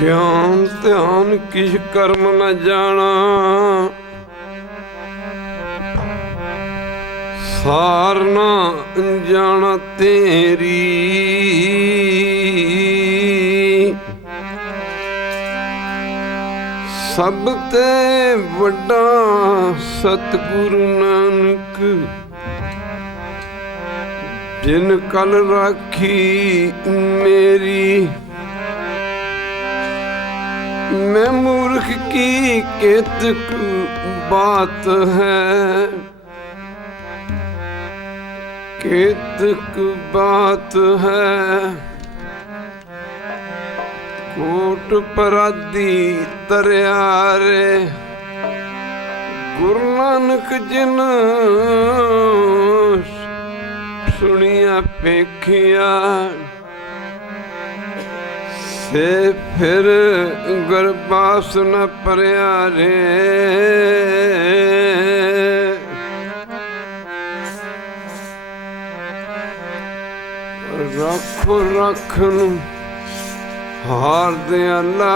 ਗਿਆਨ ਧਿਆਨ ਕਿਛ ਕਰਮ ਨ ਜਾਣਾ, ਸਾਰ ਨਾ ਜਾਣਾ ਤੇਰੀ। ਸਭ ਤੇ ਵੱਡਾ ਸਤਿਗੁਰੂ ਨਾਨਕ, ਜਿਨ ਕਲ ਰਾਖੀ ਮੇਰੀ। मैं मूर्ख की केतक बात है, केतक बात है। कोट पराधी तरियारे, गुरु नानक जिन सुनिया पेखिया। से फिर गुरबास न परियारे, रखो रखन हार दयाला,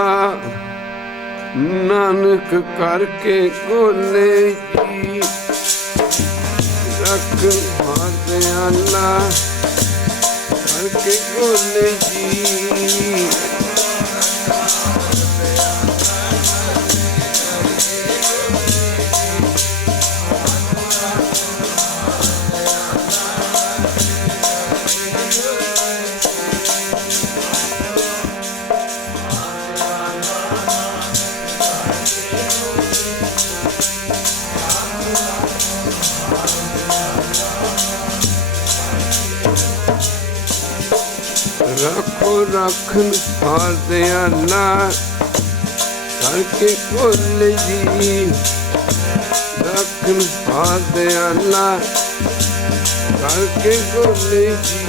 नानक करके गोले जी। रखन हार दयाला करके गोले जी। रखो रखन हार दयाला करके गोले जी। रखन हार दयाला करके गोले जी।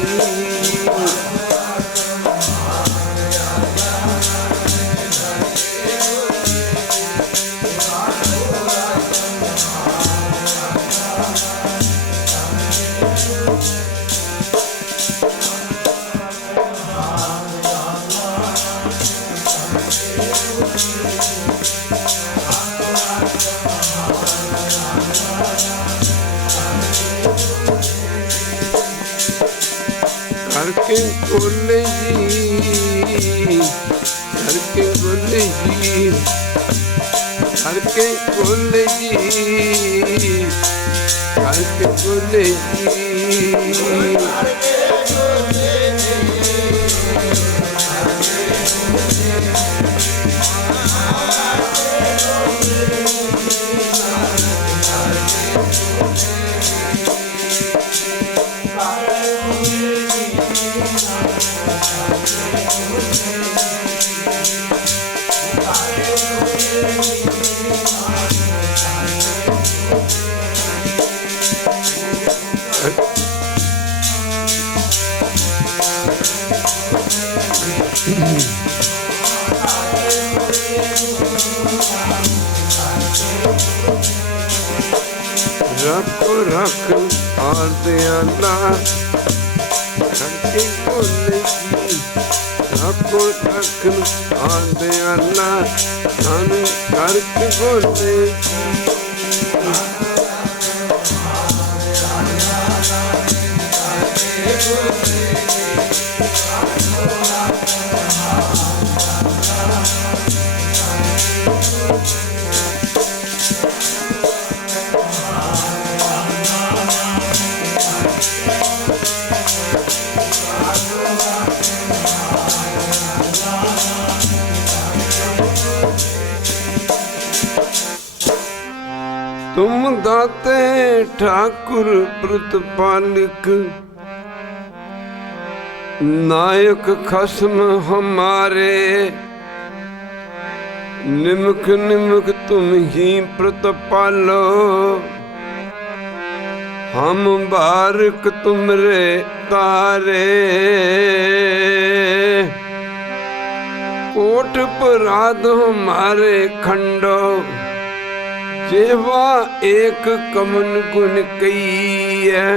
करके गोले जी, करके गोले जी, करके गोले जी, करके गोले जी। रखो रखन हार दयाला करके गोले जी। रखो रखन हार दयाला करके गोले जी। तुम दाते ठाकुर प्रतिपालक, नायक खसम हमारे। निमक निमक तुम ही प्रतिपालो, हम बारक तुमरे तारे। कोट पराध हमारे खंडो, जेवा एक कमन गुण कई है।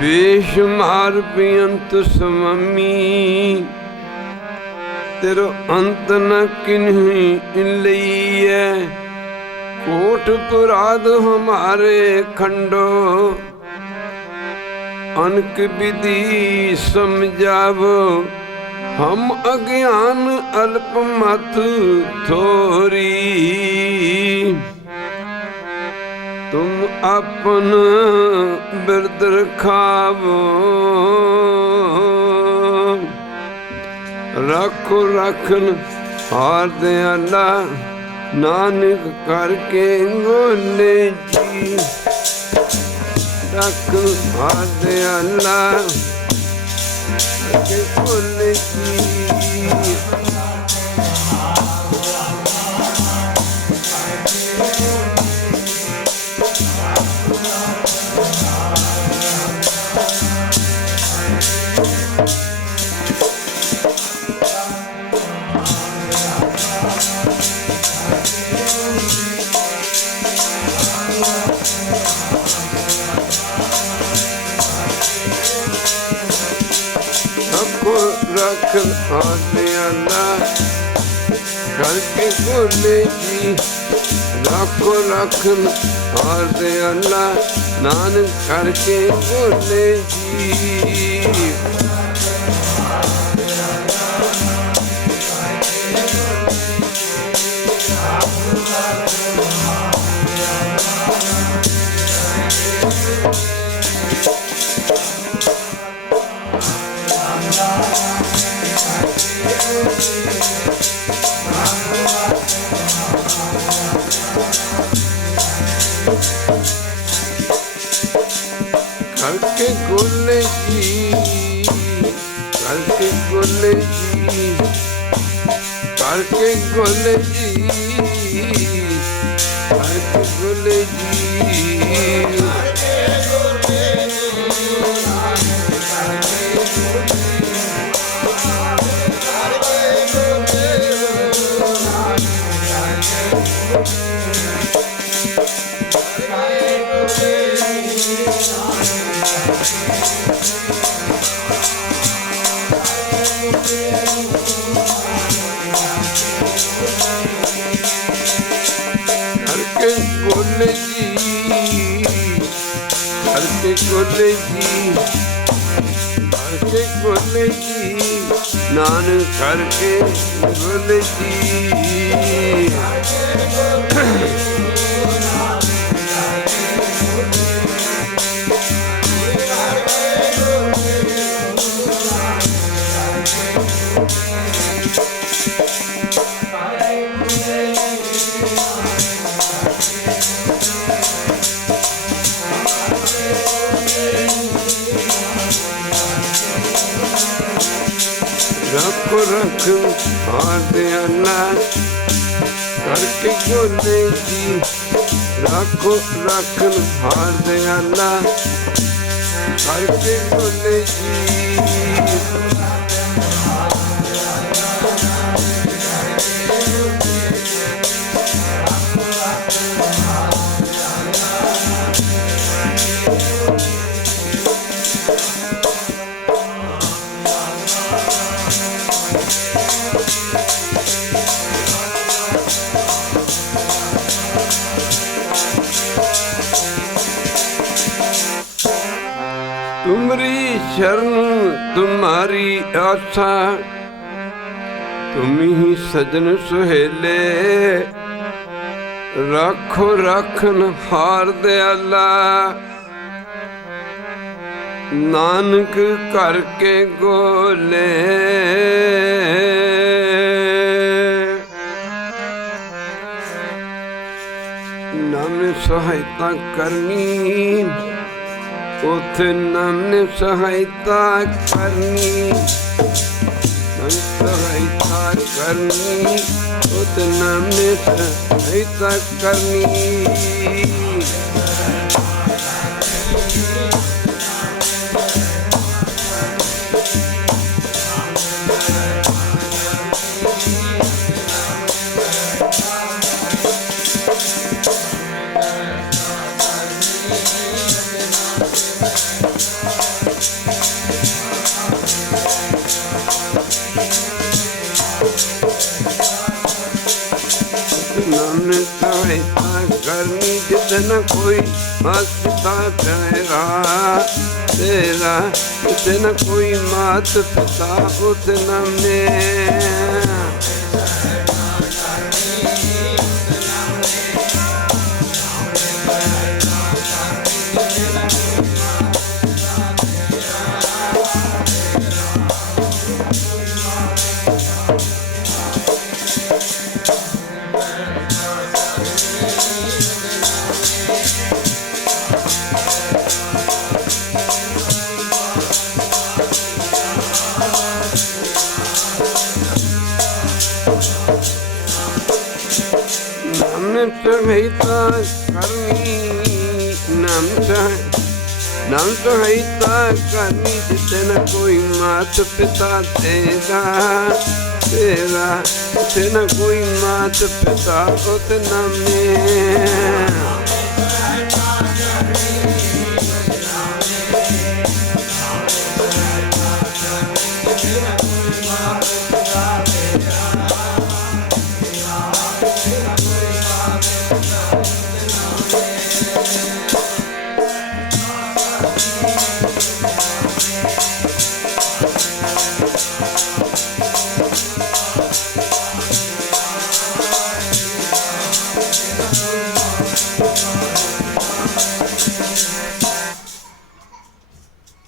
बेशुमार बेअंत स्वामी, तेरो अंत न किन्हीं लइए, कोट पुराद हमारे खंडो, अनक विधि समझावो, हम अज्ञान अल्प मत थोरी, तुम अपन बिरद खावो, रखो रखन हार दयाला, नानक करके गोले जी, रख हार दयाला करके गोले जी। रखन आला करके गोले जी, रखो रखन हार दयाला, नानक करके गोले जी। करके गोले जी, करके गोले जी, करके गोले जी, करके गोले जी। करके गोले जी, करके गोले जी, करके गोले जी, नानक करके गोले जी। रखो रख हार दयाला करके गोले जी, रखो रखन हार दयाला करके गोले जी। तुमरी शरण तुम्हारी आशा, तुम ही सजन सुहेले, रखो रखन हार दयाला, नानक करके गोले। नाम सहायता करनी, उथे नाम ने सहायता करनी, नाम सहायता करनी, उथे नाम ने सहायता करनी। नानक सहायता करनी जित न कोई मात पिता तेरा जित न कोई मात पिता उत न में सहायता करनी नाम सहायता करनी जिते न कोई मात पिता तेरा जिते न कोई मात पिता उत न में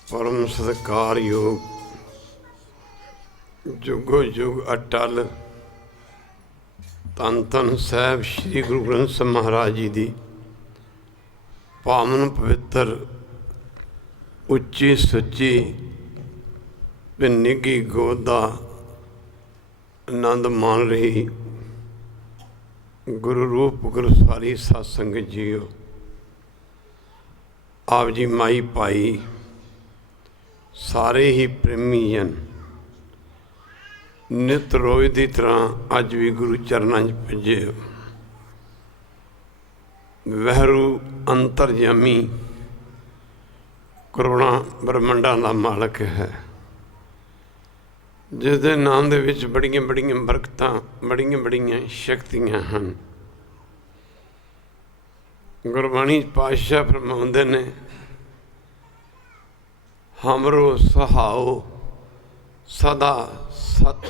परम सत्कार योग जुगो जुग अटल धन धन साहब श्री गुरु ग्रंथ साहब महाराज जी की पावन पवित्र उच्ची सुच्ची निघी गोद का आनंद मान रही गुरु रूप गुरु सारी सत्संग जीओ आप जी माई भाई सारे ही प्रेमी जन नित रोज की तरह अज भी गुरु चरणों पुजे वहरू अंतरजामी करोड़ां ब्रह्मंडा का मालक है जिसके नाम दे विच बड़ियां बड़ियां बरकतां बड़ियां बड़ियां शक्तियां हैं। गुरबाणी पातशाह फरमाउंदे ने हमरो सहाओ सदा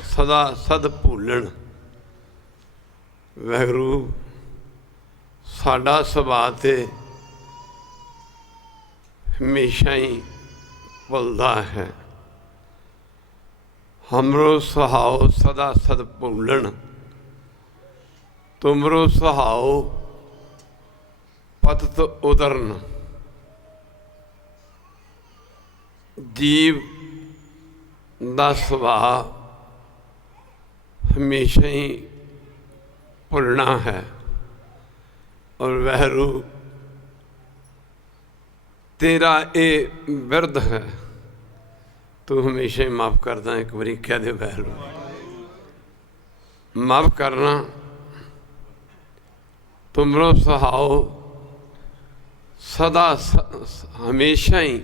सदा सद भूलन वैगुरू साडा सुभाअ ते हमेशा ही भुलदा है। हमरो सहाओ सदा सद भूलन तुमरो सहाओ पतत उदरन जीव का सुभाअ हमेशा ही भुलना है और वहरू तेरा ये विरध है तू हमेशा ही माफ़ करदा। एक बारी कह दे वहरू माफ़ करना तुमरो सहाओ सदा हमेशा ही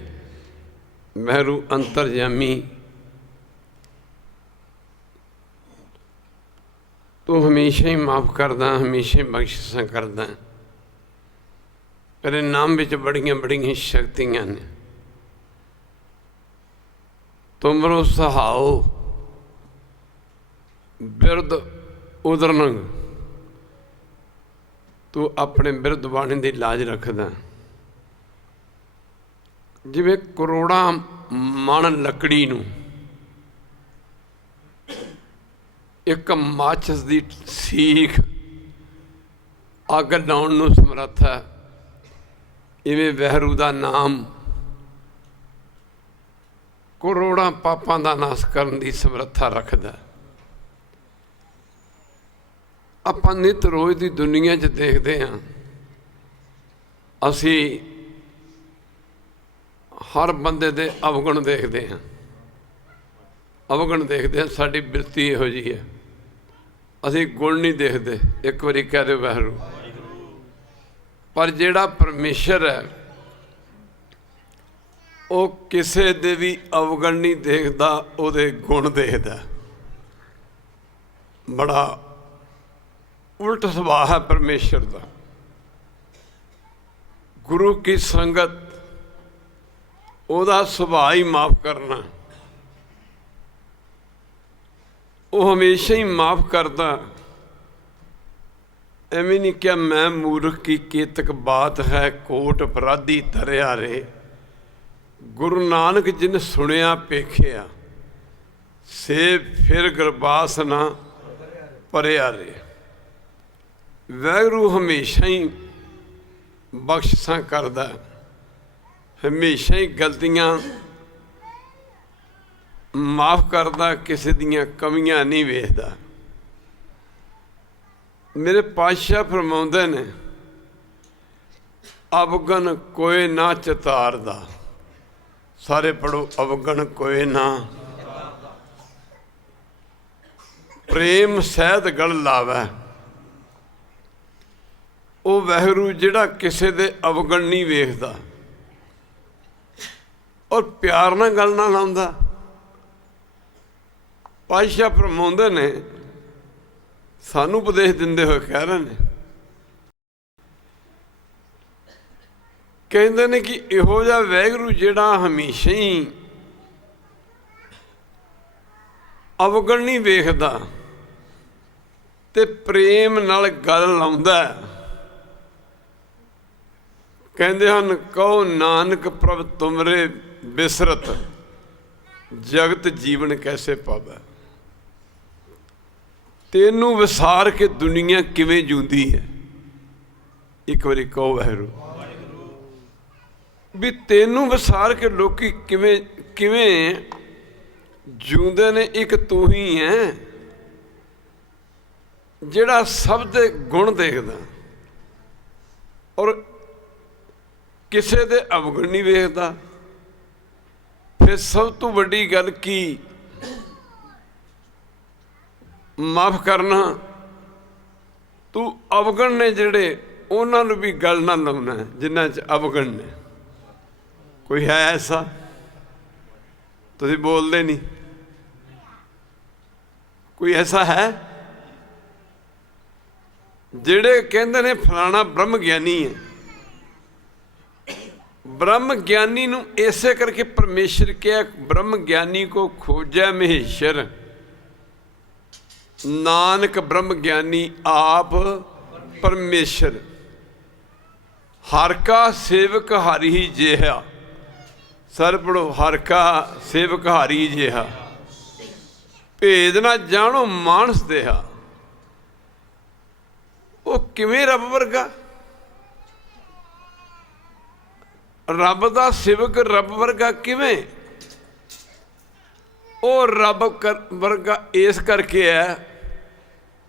वहरू अंतरजामी तू हमेशा ही माफ़ करदा हमेशा ही बख्शिशां करदा। तेरे नाम विच बड़ियां बड़ियां शक्तियां ने। तुमरो सहाओ बिरद उदरन तू अपने बिरद बाणी की लाज रखदा। जिवें करोड़ां मण लकड़ी नूं एक माचिस की सीख अग लाउण नूं समर्थ है, इवें वहरू का नाम करोड़ां पापां का नाश करन की समर्था रखदा। आपां नित रोज़ की दुनिया च देखते हैं, असी हर बंदे दे अवगुण देखते हैं। अवगुण देखते हैं, साड़ी बिरती इहो जी है, असी गुण नहीं देखते। एक बारी कह दे वहरू। पर जिहड़ा परमेश्वर है वो किसी दे भी अवगुण नहीं देखता, उहदे गुण देखदा। बड़ा उल्ट सुभाव है परमेश्वर का। गुरु की संगत ਉਹਦਾ ਸੁਭਾਅ ਹੀ माफ़ करना, वो हमेशा ही माफ़ करता। ਐਵੇਂ नहीं क्या मैं मूर्ख की केतक बात है कोट अपराधी तरिया रे। गुरु नानक जिन सुनिया पेखिया से फिर गरबास ना भरिया रे। वैगुरू हमेशा ही बख्शा करदा, हमेशा ही गलतियां माफ़ करदा, किसी दियां कमियां नहीं वेखदा। मेरे पातशाह फरमाउंदे ने अवगन कोई ना चितारदा। सारे पढ़ो अवगन कोई ना। प्रेम सहत गल लावै। वो वैगुरू जिहड़ा किसी दे अवगन नहीं वेखदा और प्यार नाल गल ना लाउंदा। पातशाह फरमाउंदे ने, सानू उपदेश दिंदे होए कह रहे ने, कहते ने कि इहो जिहा वैगुरू जिहड़ा हमेशा ही अवगन नहीं वेखदा ते प्रेम नाल गल लाउंदा। कहते हैं कहो नानक प्रभ तुमरे बिसरत जगत जीवन कैसे पावै। तेनू विसार के दुनिया किवें जूंदी है। एक बारी कहो वैगुरू भी तेनू विसार के लोकी किवें किवें जूंदे ने। एक तू ही है जिहड़ा सब दे गुण देखदा और किसी दे अवगुण नहीं वेखदा। फिर सब तो वड्डी गल की माफ़ करना। तू अवगण ने जिहड़े उन्हां नूं भी गल ना लाउणा जिन्हां च अवगण ने। कोई है ऐसा? तुसीं बोलदे नहीं। कोई ऐसा है जिहड़े कहंदे ने फलाना ब्रह्म ज्ञानी है। ब्रह्म ज्ञानी नूं इसे करके परमेश्वर के ब्रह्म ज्ञानी को खोजा महेश्वर। नानक ब्रह्म ज्ञानी आप परमेश्वर। हर का सेवक हरि ही जेहा। सर पढ़ो हर का सेवक हरि जेहा। भेद ना जानो मानस देहा। वो किवें रब वर्गा? रब दा सेवक रब वर्गा किवें? वो रब वर्गा इस करके है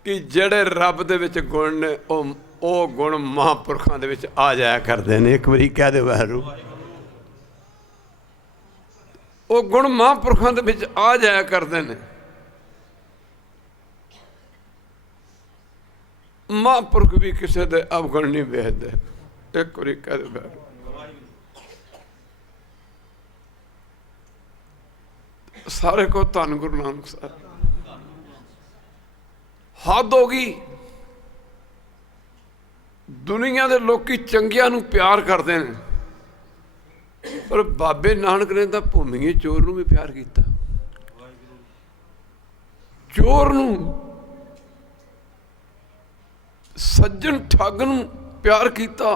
कि जड़े रब दे विच गुण ने वो गुण महापुरखों दे विच आ जाया करते हैं। एक बारी कह दे वैगुरू वो गुण महापुरखों दे विच आ जाया करते हैं। महापुरख भी किसी दे अवगुण नहीं वेखदे। एक बारी कह दे वैगुरू सारे को धन गुरु नानक साहब। हद हो गई। दुनिया के लोग चंगिया नूं प्यार करते हैं पर बाबे नानक ने तो भूमिए चोर नूं भी प्यार किया। चोर नूं सज्जन ठग नूं प्यार किया।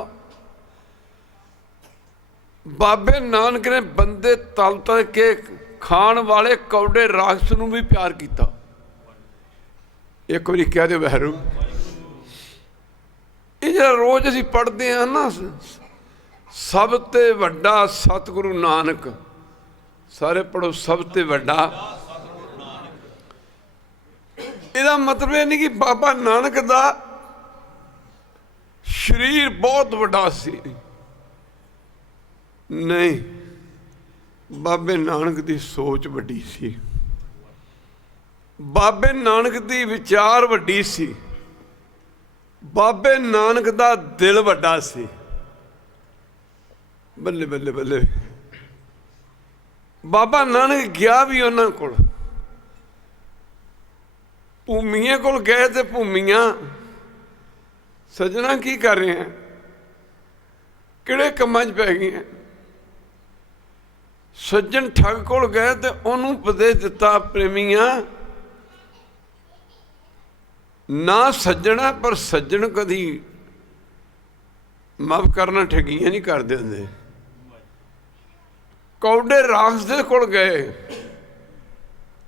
बाबे नानक ने बंदे तल तल के खाण वाले कौड़े राक्षस नूं भी प्यार किया। एक बारी कह दे वैगुरू ये जो रोज असीं पढ़ते हैं ना, सब ते वड्डा सतगुरु नानक। सारे पढ़ो सब ते वड्डा। इसदा मतलब ये नहीं कि बाबा नानक दा शरीर बहुत वड्डा सी। नहीं, बाबे नानक की सोच वड्डी सी। बाबे नानक की विचार वड्डी सी। बाबे नानक का दिल वड्डा सी। बल्ले बल्ले बल्ले। बाबा नानक गया भी उन्होंने कोल। भूमिया कोल गए तो भूमिया सजना की कर रहे हैं, किहड़े कम्मां 'च पै गए हैं। सज्जन ठग कोल गए तो उन्होंने उपदेश दिता, प्रेमिया ना सज्जना पर सज्जन कदी माफ करना ठगियां नहीं करते होंगे। कौडे राखस दे कोल गए,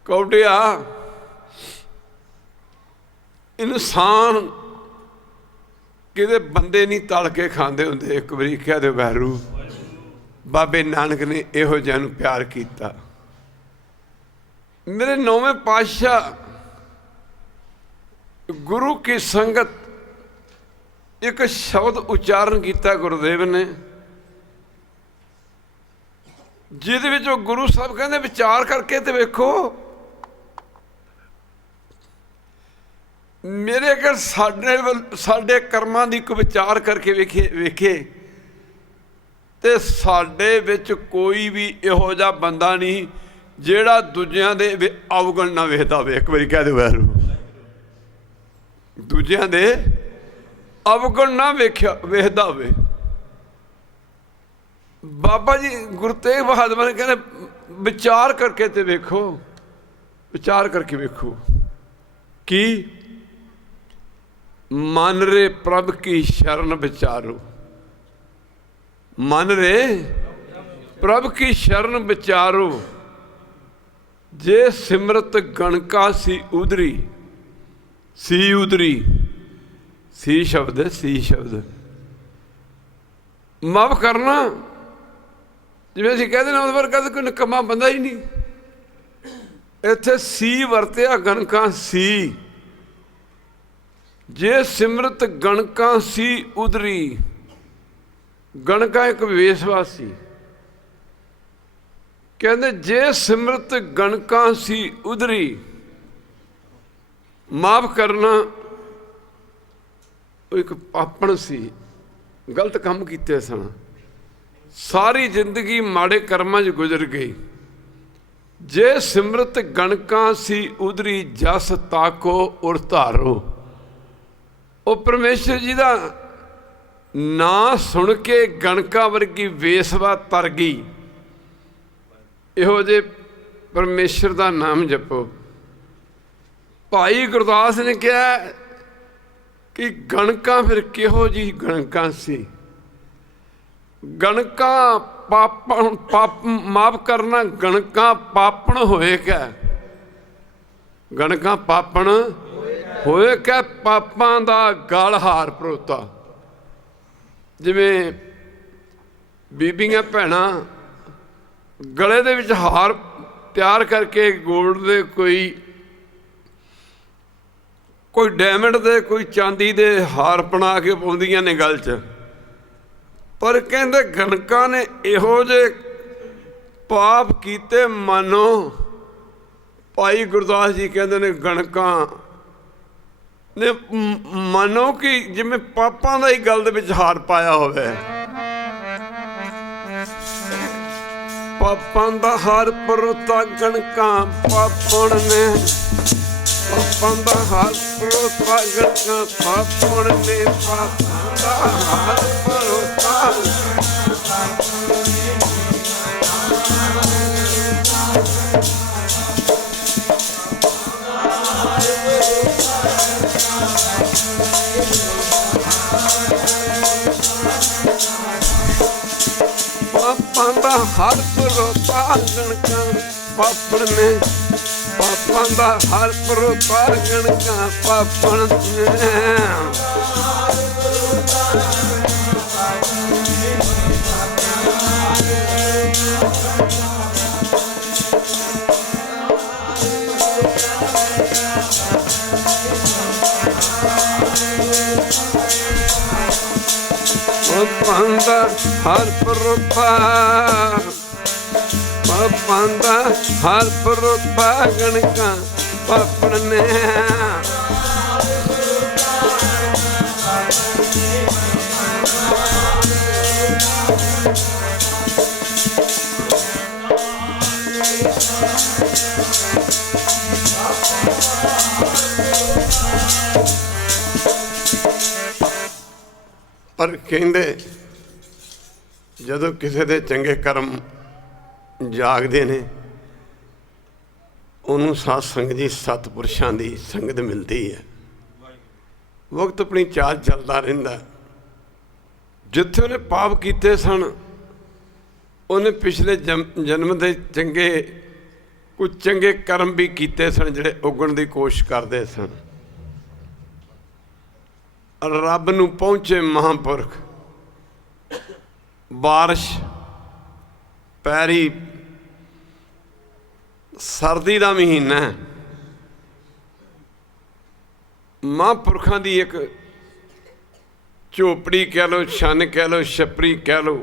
कौडिया इंसान किते बंदे नहीं तल के खांदे होंदे। एक बारी कह दे वैरू बाबे नानक ने इहो जिहा नूं प्यार किया। मेरे नौवें पातशाह गुरु की संगत एक शब्द उच्चारण किया गुरुदेव ने, जिहदे विच गुरु साहब कहते विचार करके तो वेखो, मेरे अगर साडे कर्मां दी कोई विचार करके वेखे तो साडे विच कोई भी इहो जिहा बंदा नहीं जिहड़ा दूजियां दे अवगुण ना वेखदा होवे। एक बारी कह दे वैरू, दूजियां दे अवगुण ना वेखदा होवे। बाबा जी गुरु तेग बहादुर ने कहते विचार करके तो वेखो, विचार करके वेखो कि मन रे प्रभ की शरण विचारो, मन रे प्रभ की शरण विचारो, जे सिमरत गणका सी उदरी, सी उदरी, सी शब्द है, सी शब्द माफ करना। जिवें असीं कहते ना उस वर्गा कोई निकम्मा बंदा ही नहीं, इत्थे सी वरतिया गणका सी, जे सिमरत गणका सी उदरी। गणका एक वेसवा सी, कहते जे सिमरत गणका सी उदरी, माफ करना एक पापण सी, गलत काम किए सन, सारी जिंदगी माड़े कर्मां 'च गुजर गई। जे सिमरत गणका सी उदरी, जस ताको उर धारो। वो परमेश्वर जी का ना सुन के गणका वर्गी वेसवा तर गई। इहो जे परमेश्वर का नाम जपो। भाई गुरदास ने कहा कि गणका फिर किहो जी गणका सी। गणका पापण, पाप माफ करना, गणका पापण होए क्या? गणका पापण होए क्या? पापां दा गल हार परोता। जिवें बीबियां भैणां गले दे विच हार तैयार करके गोल्ड दे कोई डायमंड दे कोई चांदी दे हार बना के पाउंदियां ने गल च, पर कहंदे गणका ने इहो जे पाप कीते मानो। भाई गुरदास जी कहंदे ने गणका ने मानो कि जिवें पापां दा ही गल दे विच हार पाया होवे। पापां दा हार परोता गणका पापण ने, पापां दा हार परोता गणका पापण ने, पापां दा हार परोता। पापां दा हार परोता गणका पापण ने, पापां दा हार परोता गणका पापण ने। पापां दा हार परोता, पापां दा हार परोता गणका पापण ने। पर कहते जदों किसी के चंगे कर्म जागते ने उन्होंने साध संगत जी सतपुरुषों की संगत मिलती है। वक्त अपनी चाल चलता रहिंदा। जिथे उन्हें पाप किए सन उन्हें पिछले जन्म के चंगे कुछ चंगे कर्म भी किए सन जिहड़े उगण की कोशिश करते सन। रब नूं पहुँचे महापुरख बारिश पैरी सर्दी का महीना है। महापुरखों की एक झोपड़ी कह लो छन कह लो छपरी कह लो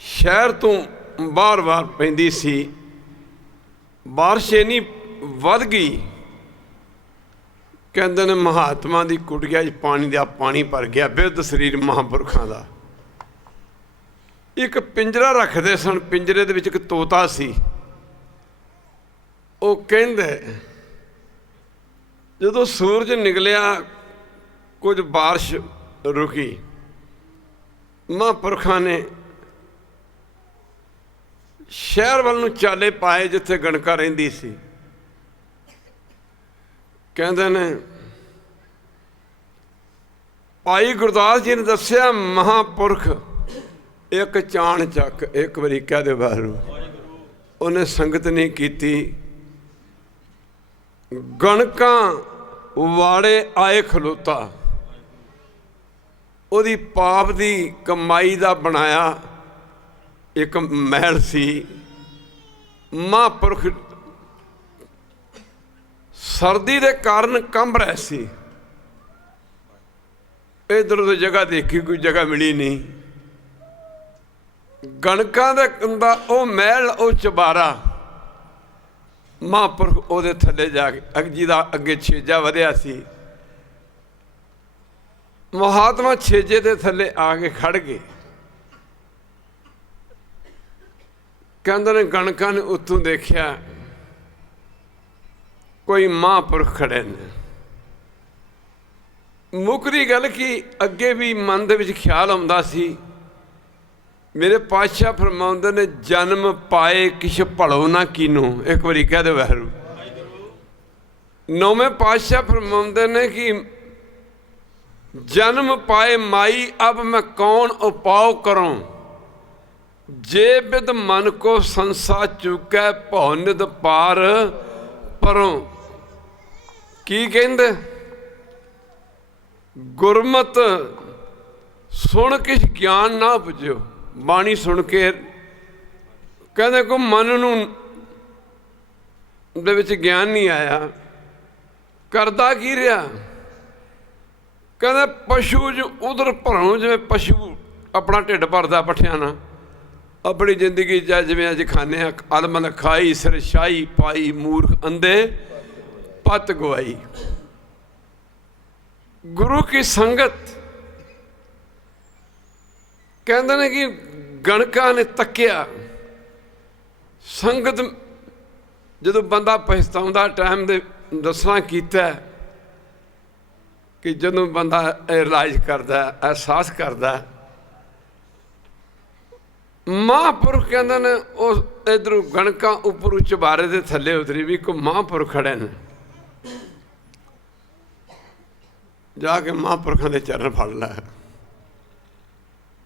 शहर तो बार बार पैंदी सी। बारिश इन्नी वध गई कहते ने महात्मा की कुटिया पानी का पानी भर गया बिरध शरीर महापुरखों का। एक पिंजरा रखते सन। पिंजरे दे विच एक तोता सी। वो कहंदे जदों सूरज निकलिया कुछ बारिश रुकी महापुरखों ने शहर वाल नूं चाले पाए जिथे गणका रहिंदी सी। कहंदे ने भाई गुरदास जी ने दस्सिया महापुरख एक चाण चक एक बारी कह दे वारू उन्हें संगत नहीं की। गणका वाड़े आए खलोता उहदी पाप की कमाई का बनाया एक महल सी। महापुरख सर्दी के कारण कंब रहे सी। इधर उधर जगह देखी कोई जगह मिली नहीं। गणका दा ओ महल ओ चबारा महापुरख उहदे थले जाके जिहदा अगे छेजा वधिया सी। महात्मा छेजे के थले आके खड़ गए। कहते ने गणका ने उत्तों देखिया कोई महापुरख खड़े ने। मुकरी गल कि अगे भी मन दे विच ख्याल आउंदा सी मेरे पातशाह फरमाउंदे ने जन्म पाए किश भलो ना कीनो। एक बारी कह दे वाहिगुरू। नौवें पातशाह फरमाउंदे ने कि जन्म पाए माई अब मैं कौन उपाव करूं। जे बिद मन को संसा चुकै भौ निध पार परों। की कहंदे गुरमत सुन किश ज्ञान ना उपजो। बाणी सुन के कहते को मन नूं दे विच ज्ञान नहीं आया। करदा की रहा कहते पशु जो उधर भरों जिवें पशु अपना ढिड भरदा पट्ठियां नाल अपनी जिंदगी जिवें अज खाने अलमल खाई सिर शाही पाई मूर्ख अंधे पत गवाई। गुरु की संगत कहते ने कि गणका ने तकिया संगत जो बंदा पछताउंदा टाइम दे दसना कीता कि जदों बंदा रिलाइज करता एहसास करता। महापुरुष कहते ने उस इधरों गणका उपरों चबारे के थले उतरी भी कोई महापुरुष खड़े ने। जाके महापुरखों के चरण फड़ लै।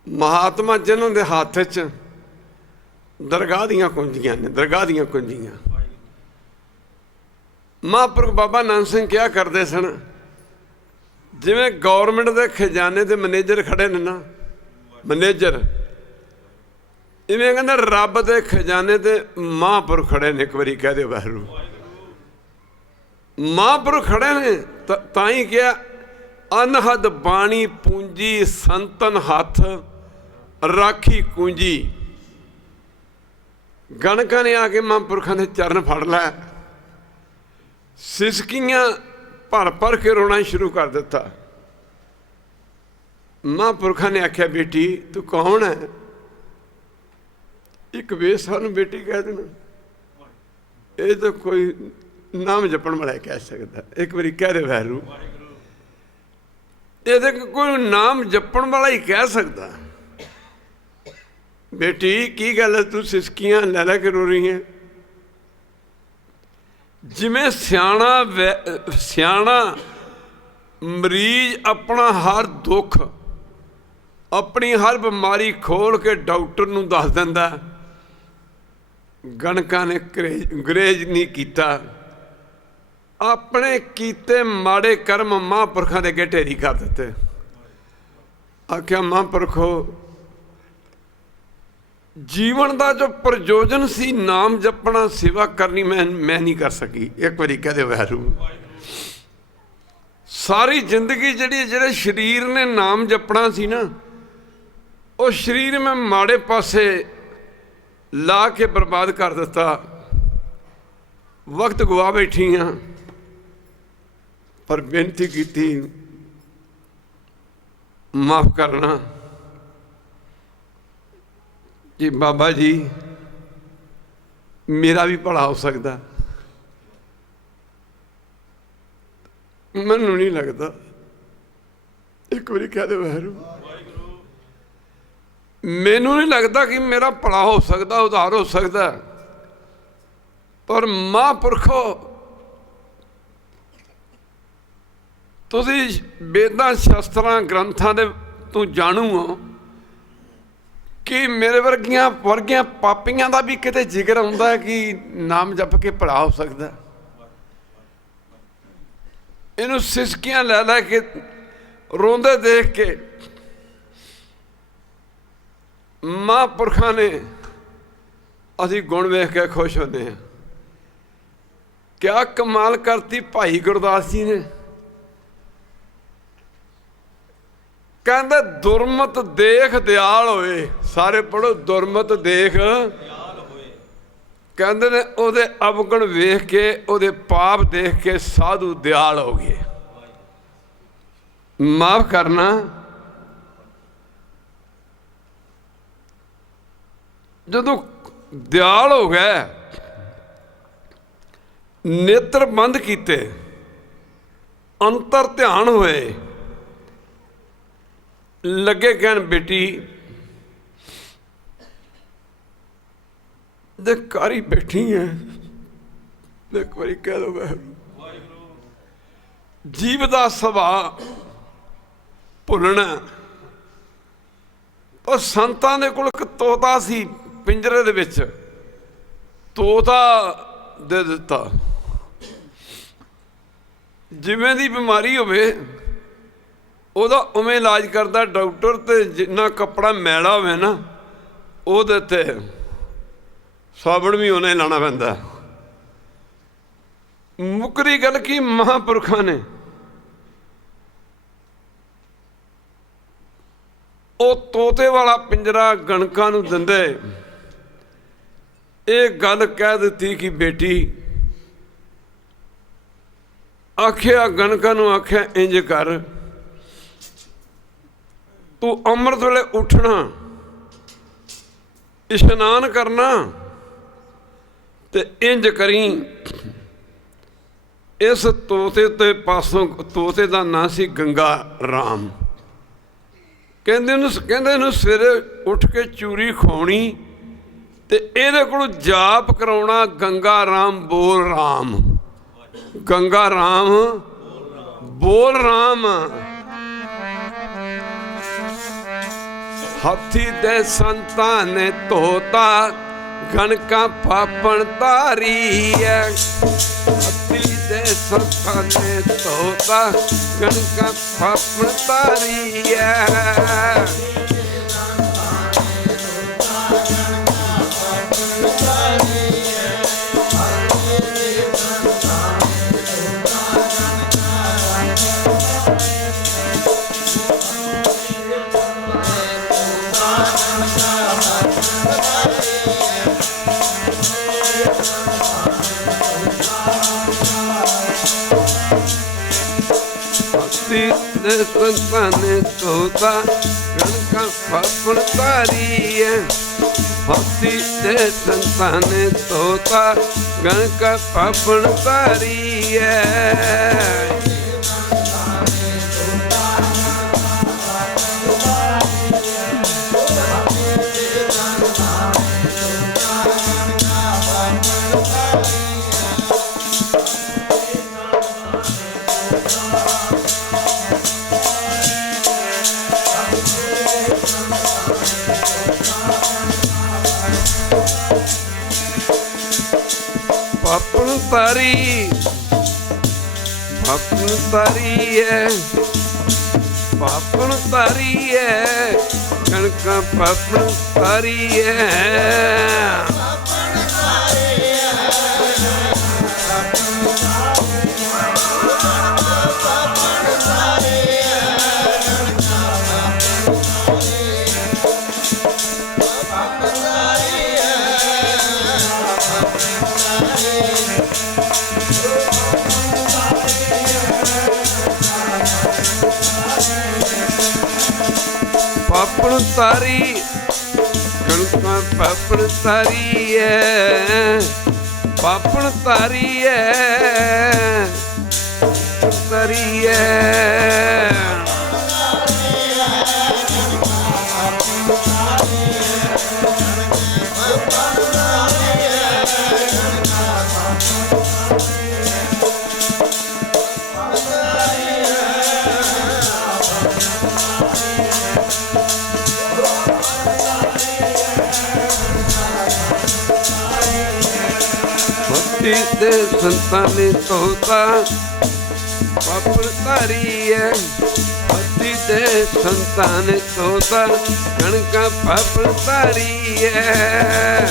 महात्मा जिन्हों के हाथ च दरगाह दियां कुंजियां ने दरगाह दियां कुंजियां। महापुरख बाबा नानक सिंह क्या करते सन जिवें गौरमेंट के खजाने के मैनेजर खड़े ने ना मैनेजर इवें कहते रब के खजाने के महापुरख खड़े ने। एक बारी कह दे वाहिगुरू। महापुरख खड़े ने ताई क्या अनहद बाणी पूंजी संतन हाथ राखी कुंजी। गणका ने आके महापुरखों के चरण फड़ लै। सिसकियां भर भर के रोना शुरू कर दिता। महापुरखों ने आख्या बेटी तू कौन है। एक वेस सानू बेटी कह देना ये तो कोई नाम जपण वाला कह सकता। एक बारी कह रहे वाहिगुरू ਇਹਦੇ ਕੋਈ ਨਾਮ ਜਪਣ ਵਾਲਾ ਹੀ ਕਹਿ ਸਕਦਾ। ਬੇਟੀ ਕੀ ਗੱਲ ਹੈ, ਤੂੰ ਸਿਸਕੀਆਂ ਲੈ ਲੈ ਕੇ ਰੋ ਰਹੀ ਹੈ? ਜਿਵੇਂ ਸਿਆਣਾ ਮਰੀਜ਼ ਆਪਣਾ ਹਰ ਦੁੱਖ, ਆਪਣੀ ਹਰ ਬਿਮਾਰੀ ਖੋਲ ਕੇ ਡਾਕਟਰ ਨੂੰ ਦੱਸ ਦਿੰਦਾ, ਗਣਕਾਂ ਨੇ ਗੁਰੇਜ਼ ਨਹੀਂ ਕੀਤਾ। ਆਪਣੇ ਕੀਤੇ ਮਾੜੇ ਕਰਮ ਮਹਾਂਪੁਰਖਾਂ ਦੇ ਅੱਗੇ ਢੇਰੀ ਕਰ ਦਿੱਤੇ। ਆਖਿਆ ਮਹਾਂਪੁਰਖੋ, ਜੀਵਨ ਦਾ ਜੋ ਪ੍ਰਯੋਜਨ ਸੀ ਨਾਮ ਜਪਣਾ, ਸੇਵਾ ਕਰਨੀ, ਮੈਂ ਨਹੀਂ ਕਰ ਸਕੀ। ਇੱਕ ਵਾਰੀ ਕਹਦੇ ਵਾਹਿਗੁਰੂ। ਸਾਰੀ ਜ਼ਿੰਦਗੀ ਜਿਹੜੇ ਸਰੀਰ ਨੇ ਨਾਮ ਜਪਣਾ ਸੀ ਨਾ, ਉਹ ਸਰੀਰ ਮੈਂ ਮਾੜੇ ਪਾਸੇ ਲਾ ਕੇ ਬਰਬਾਦ ਕਰ ਦਿੱਤਾ। ਵਕਤ ਗਵਾ ਬੈਠੀ ਹਾਂ। ਪਰ ਬੇਨਤੀ ਕੀਤੀ, ਮਾਫ ਕਰਨਾ ਜੀ ਬਾਬਾ ਜੀ, ਮੇਰਾ ਵੀ ਭਲਾ ਹੋ ਸਕਦਾ। ਮੈਨੂੰ ਨਹੀਂ ਲੱਗਦਾ। ਇੱਕ ਵਾਰੀ ਕਹਿ ਦੇ ਵਾਹਿਗੁਰੂ, ਮੈਨੂੰ ਨਹੀਂ ਲੱਗਦਾ ਕਿ ਮੇਰਾ ਭਲਾ ਹੋ ਸਕਦਾ, ਉਧਾਰ ਹੋ ਸਕਦਾ। ਪਰ ਮਹਾਂਪੁਰਖੋ, ਤੁਸੀਂ ਵੇਦਾਂ ਸ਼ਸਤਰਾਂ ਗ੍ਰੰਥਾਂ ਦੇ ਤੋਂ ਜਾਣੂ ਹੋ ਕਿ ਮੇਰੇ ਵਰਗੀਆਂ ਪਾਪੀਆਂ ਦਾ ਵੀ ਕਿਤੇ ਜ਼ਿਕਰ ਆਉਂਦਾ ਕਿ ਨਾਮ ਜਪ ਕੇ ਭਲਾ ਹੋ ਸਕਦਾ। ਇਹਨੂੰ ਸਿਸਕੀਆਂ ਲੈ ਲੈ ਕੇ ਰੋਂਦੇ ਦੇਖ ਕੇ ਮਹਾਂਪੁਰਖਾਂ ਨੇ ਅਸੀਂ ਗੁਣ ਵੇਖ ਕੇ ਖੁਸ਼ ਹੁੰਦੇ ਹਾਂ। ਕਿਆ ਕਮਾਲ ਕਰਤੀ ਭਾਈ ਗੁਰਦਾਸ ਜੀ ਨੇ। ਕਹਿੰਦੇ ਦੁਰਮਤ ਦੇਖ ਦਿਆਲ ਹੋਏ। ਸਾਰੇ ਪੜ੍ਹੋ, ਦੁਰਮਤ ਦੇਖ। ਕਹਿੰਦੇ ਨੇ ਉਹਦੇ ਅਵਗੁਣ ਵੇਖ ਕੇ, ਉਹਦੇ ਪਾਪ ਦੇਖ ਕੇ ਸਾਧੂ ਦਿਆਲ ਹੋ ਗਏ। ਮਾਫ ਕਰਨਾ, ਜਦੋਂ ਦਿਆਲ ਹੋ ਗਏ, ਨੇਤਰ ਬੰਦ ਕੀਤੇ, ਅੰਤਰ ਧਿਆਨ ਹੋਏ, ਲੱਗੇ ਕਹਿਣ ਬੇਟੀ ਦੇ ਘਰ ਹੀ ਬੈਠੀ ਹੈ। ਇੱਕ ਵਾਰੀ ਕਹਿ ਦੋ ਵਾਹਿਗੁਰੂ। ਜੀਵ ਦਾ ਸੁਭਾਅ ਭੁੱਲਣਾ। ਉਹ ਸੰਤਾਂ ਦੇ ਕੋਲ ਇੱਕ ਤੋਤਾ ਸੀ ਪਿੰਜਰੇ ਦੇ ਵਿੱਚ, ਤੋਤਾ ਦੇ ਦਿੱਤਾ। ਜਿਵੇਂ ਦੀ ਬਿਮਾਰੀ ਹੋਵੇ ਉਹਦਾ ਉਵੇਂ ਇਲਾਜ ਕਰਦਾ ਡਾਕਟਰ। ਤੇ ਜਿੰਨਾ ਕੱਪੜਾ ਮੈਲਾ ਹੋਵੇ ਨਾ, ਉਹਦੇ 'ਤੇ ਸਾਬਣ ਵੀ ਉਹਨੇ ਲਾਉਣਾ ਪੈਂਦਾ। ਮੁੱਕਰੀ ਗੱਲ ਕੀ, ਮਹਾਂਪੁਰਖਾਂ ਨੇ ਉਹ ਤੋਤੇ ਵਾਲਾ ਪਿੰਜਰਾ ਗਣਕਾਂ ਨੂੰ ਦਿੰਦੇ। ਇਹ ਗੱਲ ਕਹਿ ਦਿੱਤੀ ਕਿ ਬੇਟੀ, ਆਖਿਆ ਗਣਕਾਂ ਨੂੰ, ਆਖਿਆ ਇੰਝ ਕਰ, ਤੂੰ ਅੰਮ੍ਰਿਤ ਵੇਲੇ ਉੱਠਣਾ, ਇਸ਼ਨਾਨ ਕਰਨਾ, ਤੇ ਇੰਝ ਕਰੀ, ਇਸ ਤੋਤੇ ਤੇ ਪਾਸੋਂ, ਤੋਤੇ ਦਾ ਨਾਂ ਸੀ ਗੰਗਾ ਰਾਮ। ਕਹਿੰਦੇ ਇਹਨੂੰ ਸਵੇਰੇ ਉੱਠ ਕੇ ਚੂਰੀ ਖਵਾਉਣੀ ਤੇ ਇਹਦੇ ਕੋਲੋਂ ਜਾਪ ਕਰਾਉਣਾ, ਗੰਗਾ ਰਾਮ ਬੋਲ ਰਾਮ, ਗੰਗਾ ਰਾਮ ਬੋਲ ਰਾਮ। ਹਾਥੀ ਦੇ ਸੰਤਾਂ ਨੇ ਤੋਤਾ, ਗਣਕਾਂ ਪਾਪਣ ਤਾਰੀ ਹੈ। ਹਾਥੀ ਦੇ ਸੰਤਾਂ ਨੇ ਤੋਤਾ, ਗਣਕਾਂ ਪਾਪਣ ਤਾਰੀ ਹੈ। ਸੰਤਾਂ ਨੇ ਤੋਤਾ, ਗਣਕਾਂ ਪਾਪਣ ਤਾਰੀ ਹੈ। ਹਾਥੀ ਦੇ ਸੰਤਾਂ ਨੇ ਤੋਤਾ, ਗਣਕਾਂ ਪਾਪਣ ਤਾਰੀ ਹੈ। ਪਾਪਣ ਤਾਰੀ ਹੈ, ਪਾਪਣ ਤਾਰੀ ਹੈ, ਕਣਕਾਂ ਪਾਪਣ ਤਾਰੀ ਹੈ। ਪਾਪਣ ਤਾਰੀ, ਕਣਕਾਂ ਪਾਪਣ ਤਾਰੀ ਹੈ, ਪਾਪਣ ਤਾਰੀ ਹੈ, ਤਾਰੀ ਹੈ। ਭਗਤੀ ਦੇ ਸੰਤਾਂ ਨੇ ਤੋਤਾ ਪਾਪਣ ਤਾਰੀ ਹੈ, ਭਗਤੀ ਦੇ ਸੰਤਾਂ ਨੇ ਤੋਤਾ ਕਣਕਾਂ ਪਾਪਣ ਤਾਰੀ ਹੈ।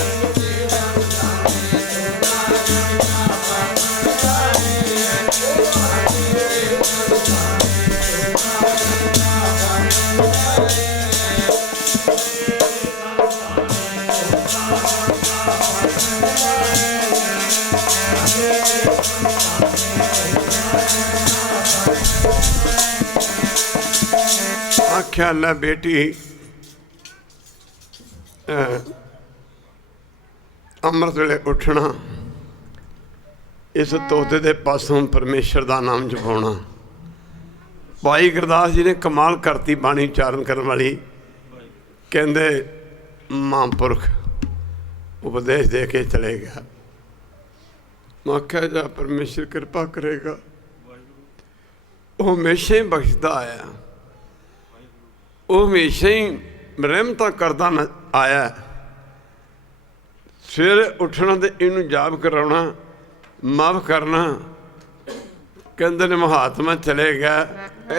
ਆਖਿਆ ਲੈ ਬੇਟੀ ਅੰਮ੍ਰਿਤ ਵੇਲੇ ਉੱਠਣਾ, ਇਸ ਤੋਤੇ ਦੇ ਪਾਸੋਂ ਪਰਮੇਸ਼ਰ ਦਾ ਨਾਮ ਜਪਾਉਣਾ। ਭਾਈ ਗੁਰਦਾਸ ਜੀ ਨੇ ਕਮਾਲ ਕਰਤੀ ਬਾਣੀ ਉਚਾਰਨ ਕਰਨ ਵਾਲੀ। ਕਹਿੰਦੇ ਮਹਾਂਪੁਰਖ ਉਪਦੇਸ਼ ਦੇ ਕੇ ਚਲੇ ਗਿਆ। ਮੈਂ ਆਖਿਆ ਜਾ ਪਰਮੇਸ਼ਰ ਕਿਰਪਾ ਕਰੇਗਾ, ਉਹ ਹਮੇਸ਼ਾ ਹੀ ਬਖਸ਼ਦਾ ਆਇਆ, ਉਹ ਹਮੇਸ਼ਾ ਹੀ ਰਹਿਮਤਾਂ ਕਰਦਾ ਆਇਆ। ਸਵੇਰੇ ਉੱਠਣਾ ਤੇ ਇਹਨੂੰ ਜਾਪ ਕਰਾਉਣਾ, ਮਾਫ ਕਰਨਾ। ਕਹਿੰਦੇ ਨੇ ਮਹਾਤਮਾ ਚਲੇ ਗਿਆ,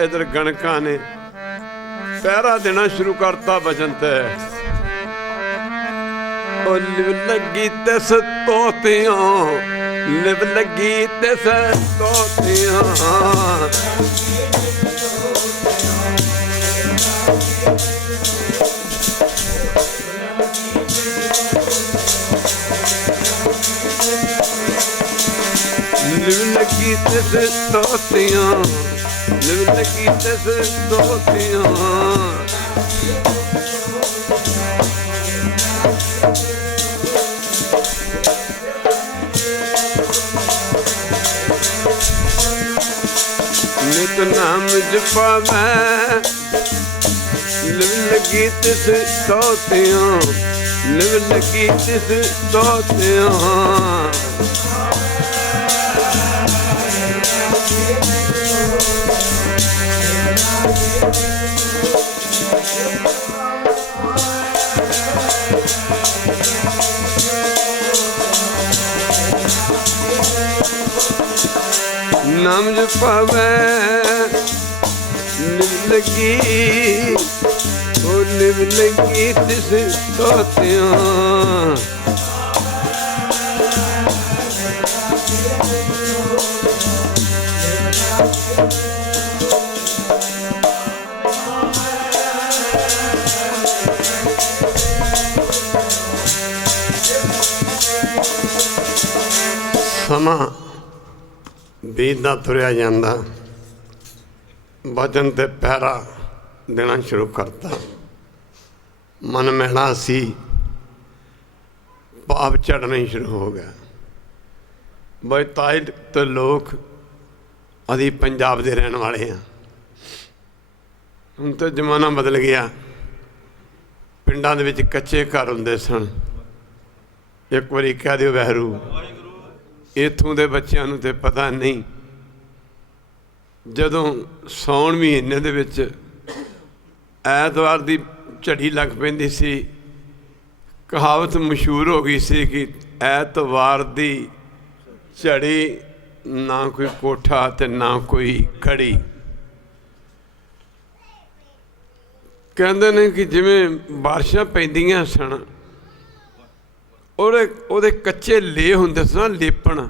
ਇਧਰ ਗਣਕਾਂ ਨੇ ਪਹਿਰਾ ਦੇਣਾ ਸ਼ੁਰੂ ਕਰਤਾ ਵਚਨ ਤੇ। ਉਹ ਲਿਵ ਲੱਗੀ ਤਿਸ ਤੋਤਿਆਂ, ਲਿਵ ਲੱਗੀ ਤਿਸ ਤੋਤਿਆਂ, ਲਿਵ ਲੱਗੀ ਤਿਸ ਤੋਤਿਆਂ, ਲਿਵ ਲੱਗੀ ਤਿਸ ਤੋਤਿਆਂ। ਨਿਤ ਨਾਮ ਜਪਾਵੈ, ਲਿਵ ਲੱਗੀ ਤਿਸ ਤੋਤਿਆਂ, ਲਿਵ ਲੱਗੀ ਤਿਸ ਤੋਤਿਆਂ। ਨਾਮ ਜਪਾਵੈ, ਲਿਵ ਲੱਗੀ, ਉਹ ਲਿਵ ਲੱਗੀ ਤਿਸ ਤੋਤਿਆਂ। ਸਮਾਂ ਬੀਤਦਾ ਤੁਰਿਆ ਜਾਂਦਾ, ਵਚਨ ਤੇ ਪਹਿਰਾ ਦੇਣਾ ਸ਼ੁਰੂ ਕਰਤਾ। ਮਨ ਮਹਿਣਾ ਸੀ, ਪਾਪ ਚੜ੍ਹਨਾ ਹੀ ਸ਼ੁਰੂ ਹੋ ਗਿਆ। ਬਈ ਤਾਈ ਤੇ ਲੋਕ ਅਸੀਂ ਪੰਜਾਬ ਦੇ ਰਹਿਣ ਵਾਲੇ ਹਾਂ। ਹੁਣ ਤਾਂ ਜ਼ਮਾਨਾ ਬਦਲ ਗਿਆ। ਪਿੰਡਾਂ ਦੇ ਵਿੱਚ ਕੱਚੇ ਘਰ ਹੁੰਦੇ ਸਨ। ਇੱਕ ਵਾਰੀ ਕਹਿ ਦਿਓ ਵਾਹਿਗੁਰੂ, ਇੱਥੋਂ ਦੇ ਬੱਚਿਆਂ ਨੂੰ ਤਾਂ ਪਤਾ ਨਹੀਂ। ਜਦੋਂ ਸਾਉਣ ਮਹੀਨੇ ਦੇ ਵਿੱਚ ਐਤਵਾਰ ਦੀ ਝੜੀ ਲੱਗ ਪੈਂਦੀ ਸੀ, ਕਹਾਵਤ ਮਸ਼ਹੂਰ ਹੋ ਗਈ ਸੀ ਕਿ ਐਤਵਾਰ ਦੀ ਝੜੀ, ना कोई कोठा ते ना कोई घड़ी। कहते ने कि जिमें बारिशां पैंदियां सन, ਉਹਦੇ ਕੱਚੇ ਲੇ ਹੁੰਦੇ ਸਨ, ਲੇਪਣ।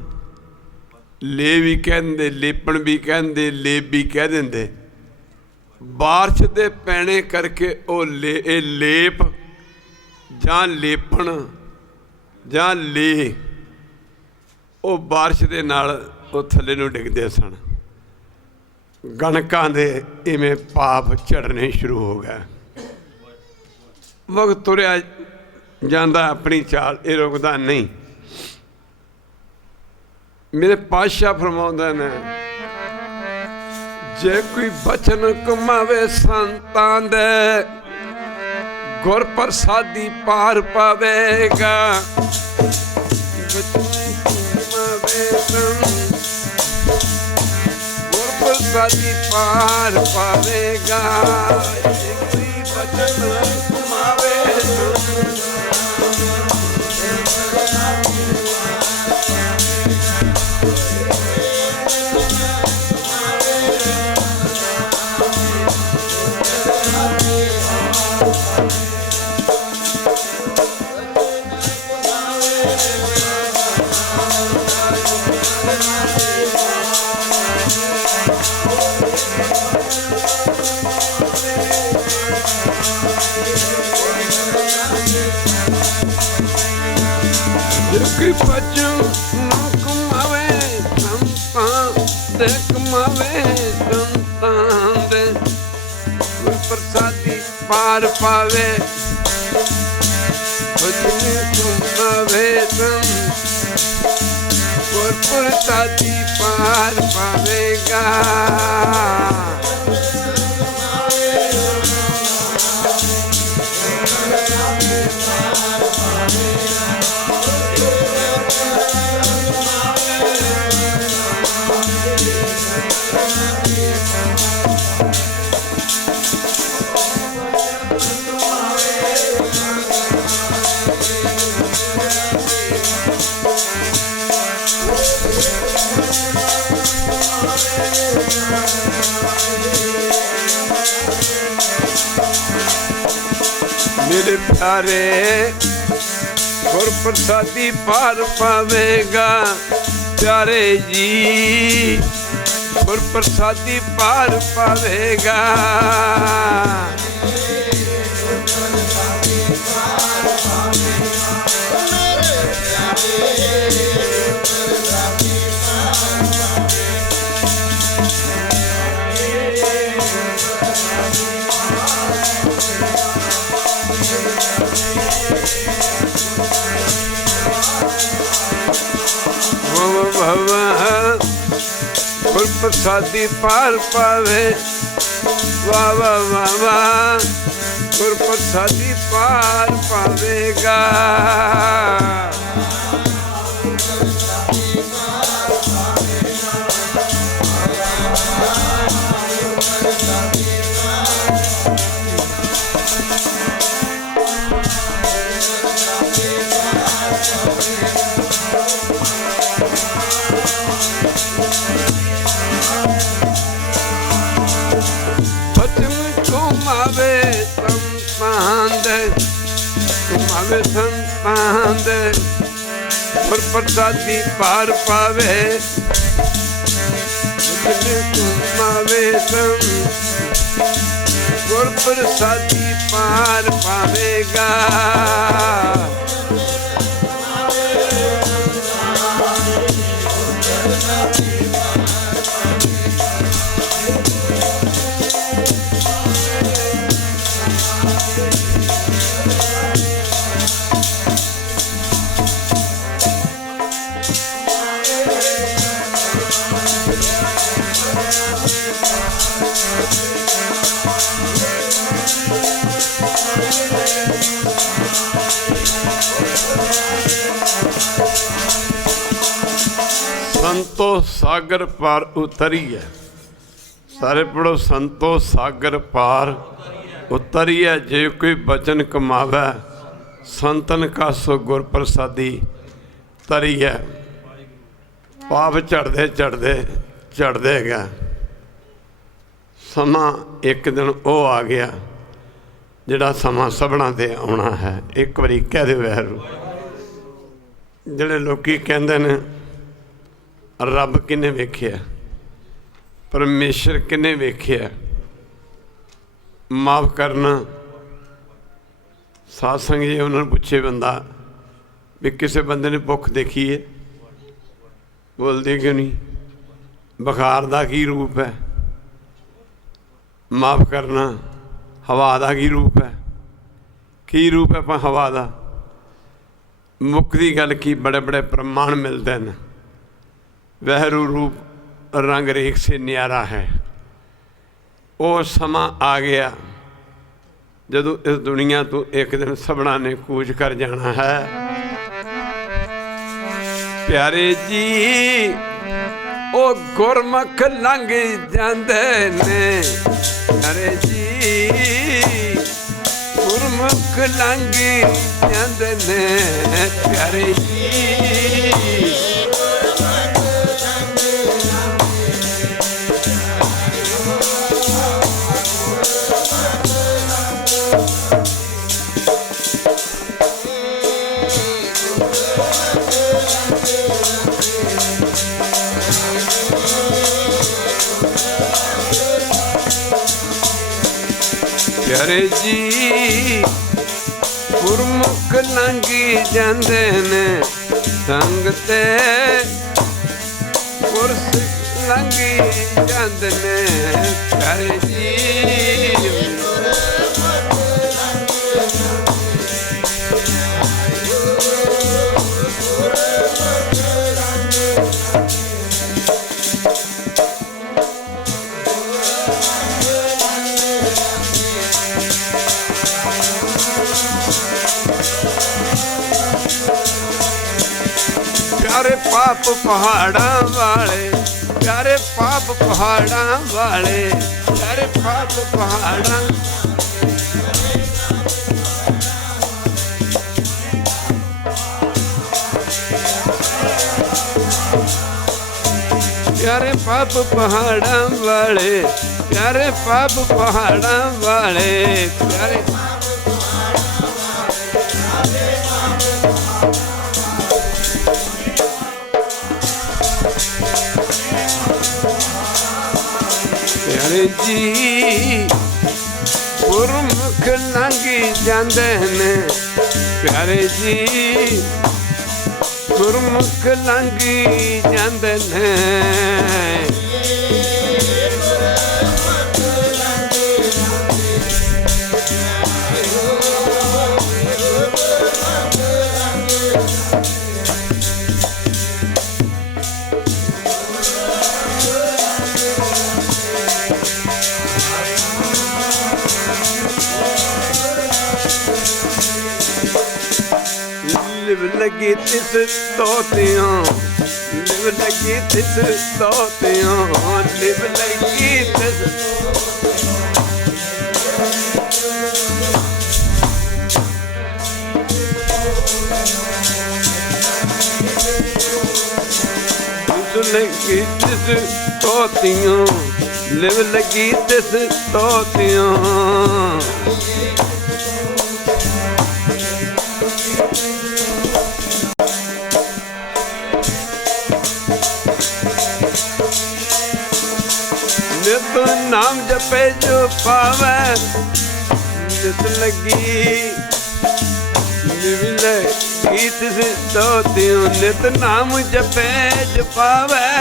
ਲੇ ਵੀ ਕਹਿੰਦੇ, ਲੇਪਣ ਵੀ ਕਹਿੰਦੇ, ਲੇਪ ਵੀ ਕਹਿ ਦਿੰਦੇ। ਬਾਰਿਸ਼ ਦੇ ਪੈਣੇ ਕਰਕੇ ਉਹ ਇਹ ਲੇਪ ਜਾਂ ਲੇਪਣ ਜਾਂ ਲੇ, ਉਹ ਬਾਰਿਸ਼ ਦੇ ਨਾਲ ਉਹ ਥੱਲੇ ਨੂੰ ਡਿੱਗਦੇ ਸਨ। ਗਣਕਾਂ ਦੇ ਇਵੇਂ ਪਾਪ ਝੜਨੇ ਸ਼ੁਰੂ ਹੋ ਗਏ। ਵਕਤ ਤੁਰਿਆ ਜਾਂਦਾ ਆਪਣੀ ਚਾਲ, ਇਹ ਰੁਕਦਾ ਨਹੀਂ। ਮੇਰੇ ਪਾਤਸ਼ਾਹ ਫਰਮਾਉਂਦੇ ਨੇ, ਜੇ ਕੋਈ ਬਚਨ ਕਮਾਵੇ ਸੰਤਾਂ ਦੇ, ਗੁਰ ਪ੍ਰਸਾਦੀ ਪਾਰ ਪਾਵੇਗਾ। ਗੁਰ ਪ੍ਰਸਾਦੀ ਪਾਰ ਪਾਵੇਗਾ। ਜੇ ਕੋਈ ਬਚਨ ਕਮਾਵੇ ਭਜਨ ਕਮਾਵੇ ਸੰਤਾਂ ਦੇ, ਕਮਾਵੇ ਸੰਤਾਂ ਦੇ, ਗੁਰ ਪ੍ਰਸਾਦੀ ਪਾਰ ਪਾਵੇ। ਭਜਨ ਕਮਾਵੇ ਗੁਰ ਪ੍ਰਸਾਦੀ ਪਾਰ ਪਾਵੇਗਾ। मेरे प्यारे गुर प्रसादी पार पावेगा। प्यारे जी गुर प्रसादी पार पावेगा। गुर प्रसादी पार पावे। वाह वाह वाह वाह, गुर प्रसादी पार पावेगा। घुमावे संतान दे, गुर प्रसादी पार पावे। घुमावे गुर प्रसादी पार पावेगा। संतो सागर पार उतरिए। सारे पढ़ो, संतो सागर पार उतरिए। जे कोई बचन कमावे संतन का सो गुर प्रसादी तरिए। पाप चढ़ते चढ़ते चढ़ते गया। समा एक दिन वो आ गया जिहड़ा समा सबना ते आना है। एक बारी कह दे वैरू, जिहड़े लोकी कहंदे ने रब किने वेखिया, परमेश्वर किने वेखिया, माफ़ करना सत्संग जी उन्होंने पूछे बंदा भी किसी बंदे ने भुख देखी है, बोलते क्यों नहीं, बुखार का की रूप है, माफ़ करना हवा का की रूप है, की रूप है पर हवा का। मुक्ति गल की बड़े बड़े प्रमाण मिलते हैं। वहरू रूप रंग रेख से न्यारा है। वो समा आ गया जदों इस दुनिया तो एक दिन सबना ने कूच कर जाना है। प्यारे जी ओ गुरमुख लंघ जांदे ने, प्यारे जी गुरमुख लंघ जांदे ने, प्यारे जी प्यारे जी गुरमुख लंघी जांदे ने, संग ते गुरसिख लंघी जांदे ने, प्यारे जी प्यारे पाप पहाड़ा वाले, प्यारे पाप पहाड़ा वाले, प्यारे पाप पहाड़ा प्यारे पाप पहाड़ा वाले, प्यारे पाप पहाड़ा वाले, प्यारे प्यारे जी गुरमुख लंघी जांदे ने, प्यारे जी गुरमुख लंघी जांदे ने। लिव लगी तिस तोतियों, लिव लगी तिस तोतियों, लिव लगी तिस लगी तिस तोतियों, लिव लगी तिस तोतियों। नित नाम जपे जो पावे, नित लगी लगी तिस तोतियों, नित नाम जपे जो पावे।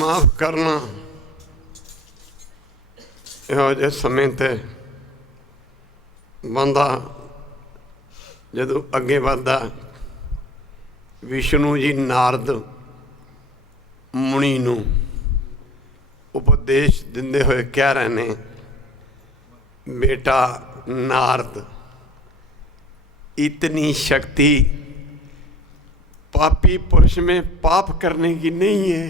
माफ करना ਇਹੋ ਜਿਹੇ ਸਮੇਂ ਤੇ ਬੰਦਾ ਜਦੋਂ ਅੱਗੇ ਵੱਧਦਾ, ਵਿਸ਼ਨੂੰ ਜੀ ਨਾਰਦ ਮੁਨੀ ਨੂੰ ਉਪਦੇਸ਼ ਦਿੰਦੇ ਹੋਏ ਕਹਿ ਰਹੇ ਨੇ, बेटा नारद, इतनी शक्ति पापी पुरुष में पाप करने की नहीं है।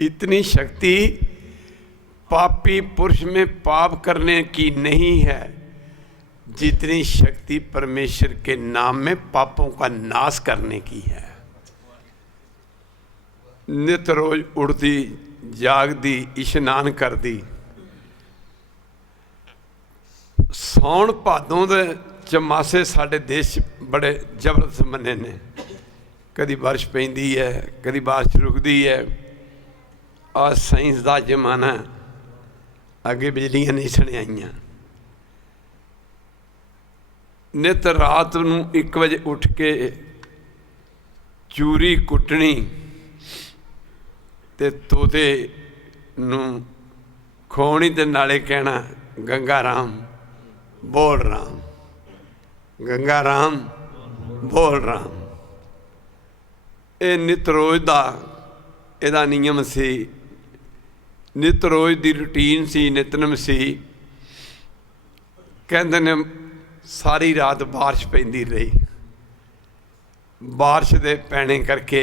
इतनी शक्ति पापी पुरुष में पाप करने की नहीं है जितनी शक्ति परमेश्वर के नाम में पापों का नाश करने की है। नित रोज उठती जागदी इशनान करदी सौण भादों दे चमासे साढ़े देश बड़े जबरदस्त मने ने। कदी बारिश पैंदी है, कदी बारिश रुकती है। आ साइंस का जमाना, अगे बिजलियां नहीं सने आईयां। नित रात नूं 1 बजे उठ के चूरी कुटनी ते तोते नूं खोनी ते नाले कहना गंगा राम बोल राम, गंगा राम बोल राम। ये नित रोज का इहदा नियम सी, नित रोज की रूटीन सी, नितनम सी। कहते ने सारी रात बारिश पैंदी रही। बारिश दे पैने करके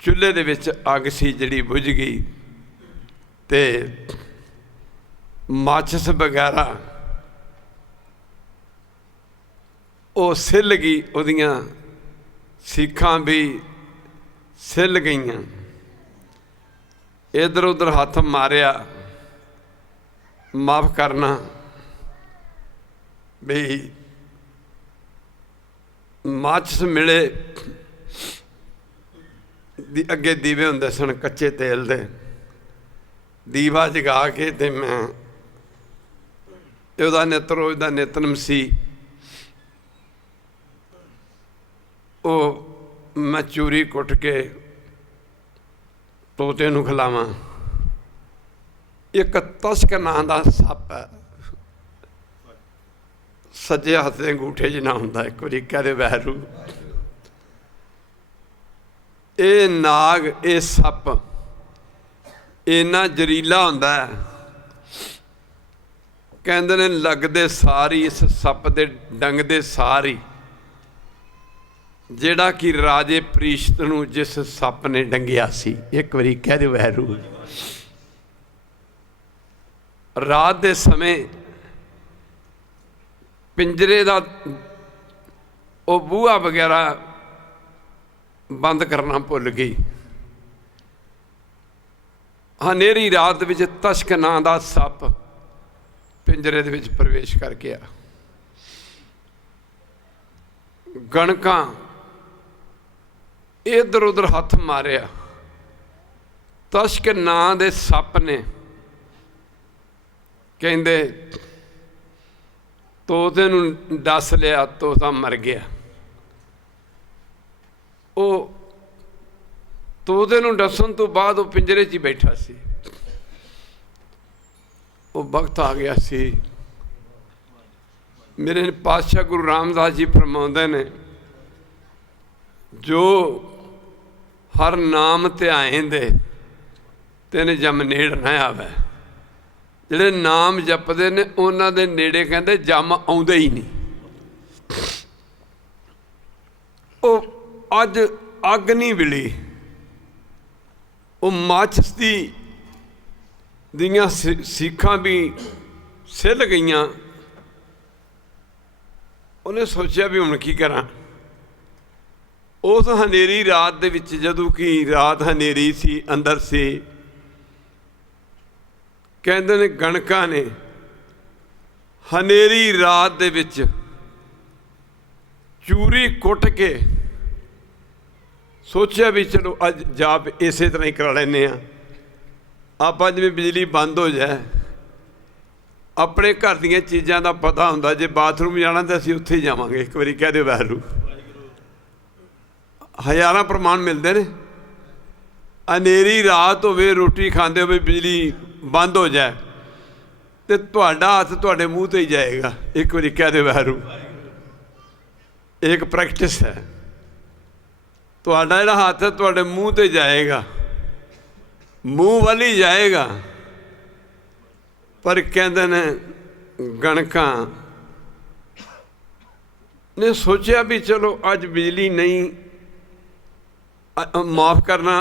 चुल्हे दे विच अग सी जिहड़ी बुझ गई ते माचिस वगैरह वो सिल गई, उहदियां सीखां भी सिल गईयां। इधर उधर हाथ मारिया, माफ़ करना भी माचिस मिले अगे दीवे हुंदे सन कच्चे तेल दे, दीवा जगा के ते मैं उहदा नित रोज दा नितनम सी। वो मैं चूरी कुट के तोते नूं खिलावां। एक तस्क नां दा सप है, सज्जे हत्थ दे अंगूठे जिन्ना हुंदा, एक बारी कह दे वैरू। ये नाग, ये सप इन्ना जरीला हुंदा है, कहंदे ने लगदे सारी इस सप दे डंग दे सारी जिहड़ा कि राजे प्रीशत नूं जिस सप ने डंगिया सी। एक बारी कह दे वैरू। रात दे समय पिंजरे दा वो बूहा वगैरह बंद करना भुल गई। हनेरी रात विच तश्क नां दा सप पिंजरे दे विच प्रवेश कर गया। गणकां इधर उधर हथ मारिया, तश्क नां दे सप ने कहंदे तोते नूं डस लिया, तोता मर गया। वो तोते नूं डसन तो बाद वो पिंजरे च ही बैठा सी। वो वक्त आ गया सी। मेरे पातशाह गुरु रामदास जी फरमाउंदे ने, जो हर नाम ध्याएं दे तेन जम नेड़ न आवे। जिहड़े नाम जपदे ने उन्हां दे नेड़े कहंदे जम आउंदे ही नहीं। वो अज अग नहीं विली, वो माचिस दी दियां सीखां भी सिल गईयां। उन्हें सोचा भी हुण की करा। उस हनेरी रात दे विच जदों कि रात हनेरी सी, अंदर सी, कहंदे ने गणकां ने हनेरी रात दे विच चूरी कुट के सोचा भी चलो अज जाप इसे तरह ही करा लैने आ। आप जिवें बिजली बंद हो जाए, अपने घर दीयां चीज़ां दा पता हुंदा, जे बाथरूम जाना तो असीं उत्थे ही जावांगे। एक बारी कह दे वैरू। हज़ारां प्रमाण मिलते हैं। हनेरी रात होवे, रोटी खांदे होवे, बिजली बंद हो जाए तो तुहाडा हथ तुहाडे मूँह ते ही जाएगा। एक बारी कह दे वैरू। एक प्रैक्टिस है। तुहाडा जिहड़ा हथ है तुहाडे मूँह ते जाएगा, मूँह वाल ही जाएगा। पर कहंदे ने गणकां ने सोचा भी चलो अज बिजली नहीं, माफ़ करना,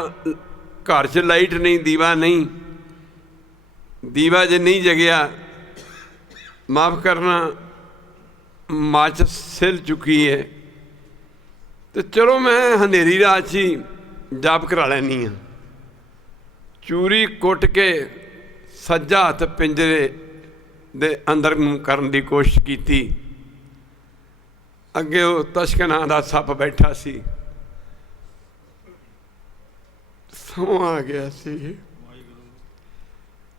घर च लाइट नहीं, दीवा नहीं, दीवा जे नहीं जगया, माफ़ करना, माचिस सिल चुकी है, तो चलो मैं हनेरी रात ही जाप करा लैनी हाँ। चूरी कुट के सज्जा हथ पिंजरे दे अंदर करन दी कोशिश की। अगे वो तशक नां दा सप बैठा सी, सौ आ गया सी।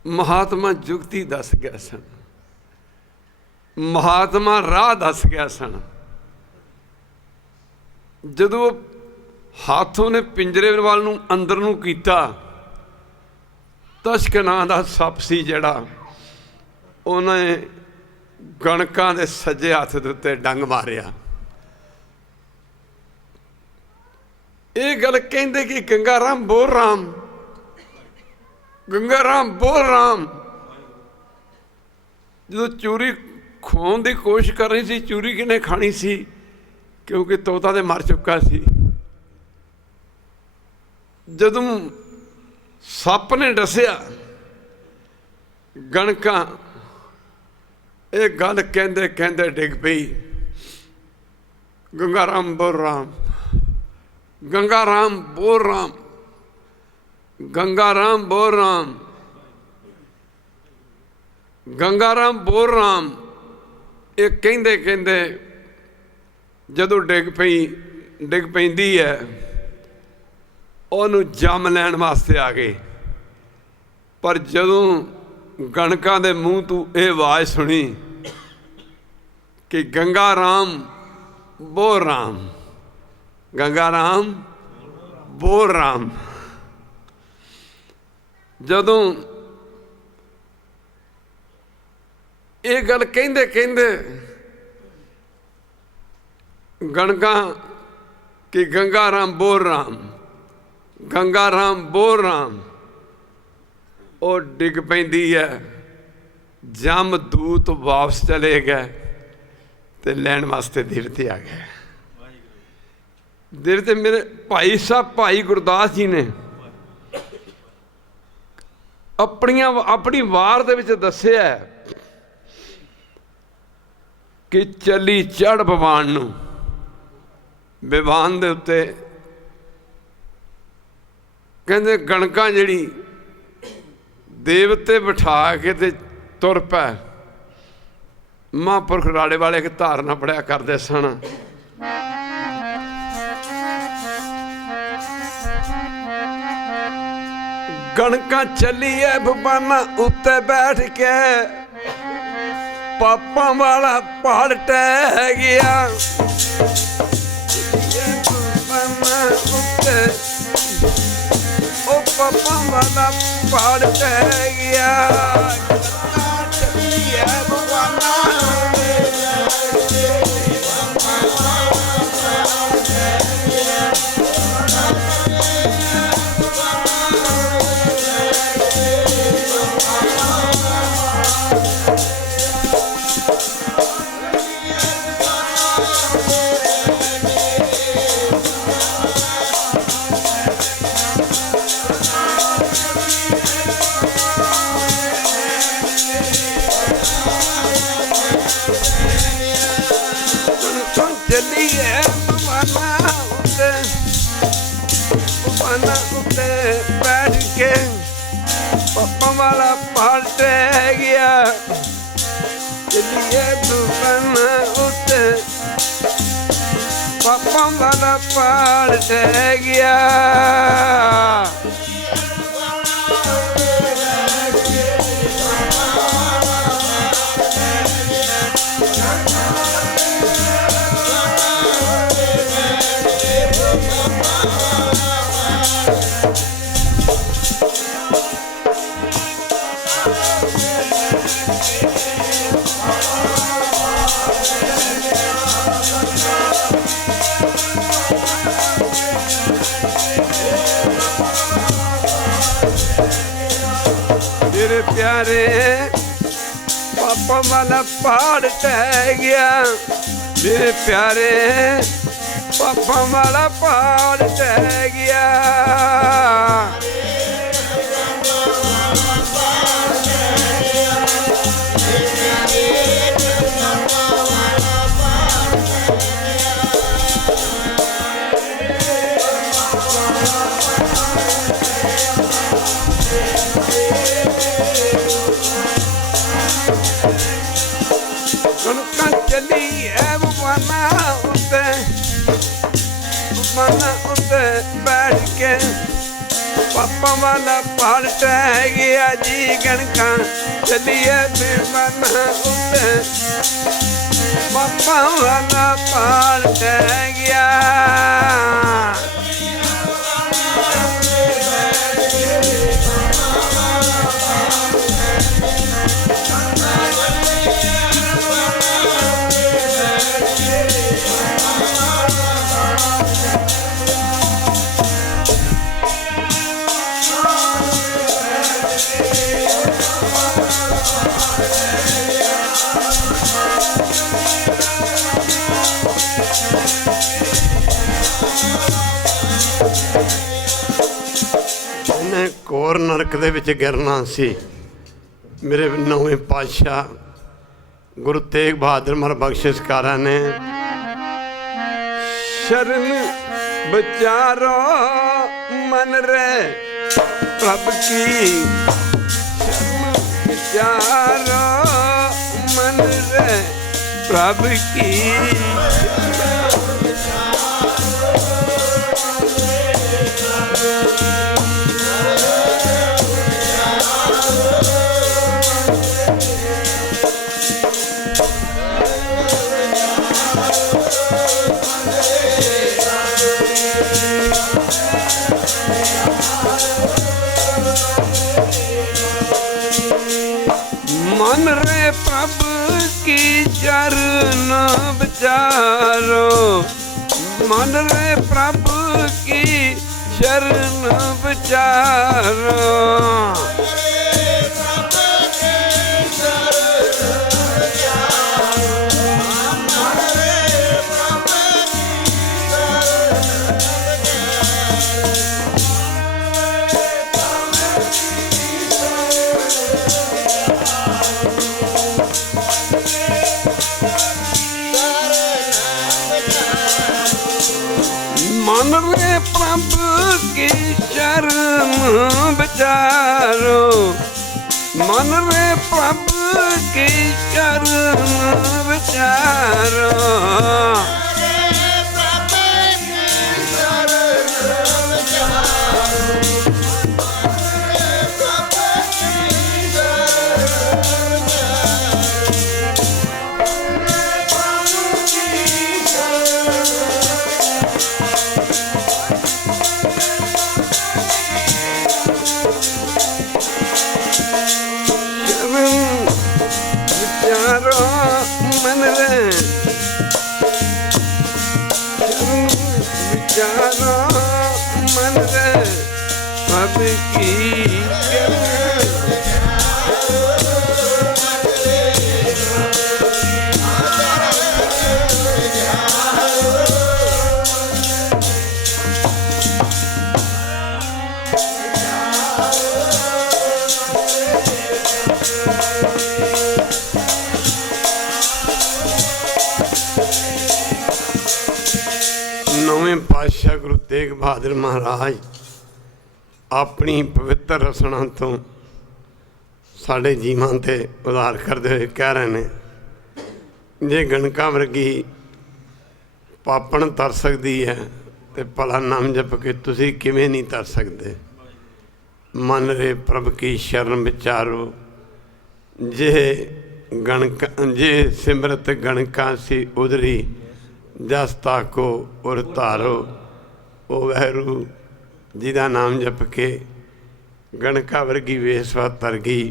महात्मा जुगती दस गया सन, महात्मा राह दस गया सन। जदों हाथों ने पिंजरे वाल नूं अंदर नूं कीता, तशक नां दा सप सी जिहड़ा, उन्हें गणकां दे सज्जे हथ दे उत्ते डंग मारिया। ये गल कहंदे कि गंगा राम बोल राम, गंगा राम बोल राम। जो चूरी खोन की कोशिश कर रही सी, चूरी किने खानी सी, क्योंकि तोता तो मर चुका सी। जदों सप ने दसिया, गणका ये गल कहंदे कहंदे डिग पई, गंगा राम बोल राम, गंगा राम बोल राम, गंगा राम बोल राम, गंगा राम बोल राम। ये कहंदे कहंदे जदों डिग पैंदी है, उहनूं जम लैण वास्ते आ गए। पर जदों गणकां दे मूँह तों ये आवाज़ सुनी कि गंगा राम बोल राम, गंगा राम बोल राम, जदों ये गल कहंदे कहंदे गणका कि गंगा राम बोल राम, गंगा राम बोल राम, और डिग पैंदी है। जम दूत वापस चले गए तो लैण वास्ते देर ते आ गए। देर ते मेरे भाई साहब भाई गुरदास जी ने अपनी वार दे विच दस्सिया कि चली चढ़ बवान नूं, बिवान दे उत्ते कहंदे गणका जिहड़ी देवते बिठा के ते तुर पै। महापुरख राड़े वाले एक धारना पढ़िया करते सन, गणका चली है बबाना उत्ते बैठ के, पापा वाला पहाड़ टह गया। ओ पापा वाला पहाड़ टह गया, चली है बबाना बैठ के पापा वाला पहाड़ टह गया। चलिए दुकान उते पापा वाला पहाड़ टह गया। प्यारे पापा वाला पहाड़ टह गया। मेरे प्यारे पापा वाला पहाड़ ढह गया। कणका चली है बना उत्ते बैठ के पापा वाला पहाड़ टह गया जी। कणका चली है बना उत्ते पापा वाला पहाड़ टह गया। ਘੋਰ ਨਰਕ ਦੇ ਵਿੱਚ ਗਿਰਨਾ ਸੀ। ਮੇਰੇ ਨੌਵੇਂ ਪਾਤਸ਼ਾਹ ਗੁਰੂ ਤੇਗ ਬਹਾਦਰ ਮਹਾਰਾਜ ਬਖਸ਼ਿਸ਼ਕਾਰਾਂ ਨੇ ਸ਼ਰਨ ਵਿਚਾਰੋ ਮਨ ਰੇ ਪ੍ਰਭ ਕੀ, ਸ਼ਰਨ ਵਿਚਾਰੋ ਮਨ ਰੇ ਪ੍ਰਭ ਕੀ। मन रे प्रभ की चरण विचारो, मन रे प्रभ की शरण विचारो। मन रे प्रभ की शरण विचारो, मन रे प्रभ की शरण विचारो। मन रे विचारो, मन रे प्रभ की। नौवें पातशाह गुरु तेग बहादुर महाराज अपनी पवित्र रसना तो साढ़े जीवां ते उधार करते हुए कह रहे हैं, जे गणका वर्गी पापण तर सकती है तो भला नाम जप के तुसी किवें नहीं तर सकते। मन रे प्रभ की शरण विचारो, जे गणका जे सिमरत गणका सी उधरी जस ताको उर धारो। ओ वैरू जिदा नाम जप के गणका वर्गी वेसवा तर गई,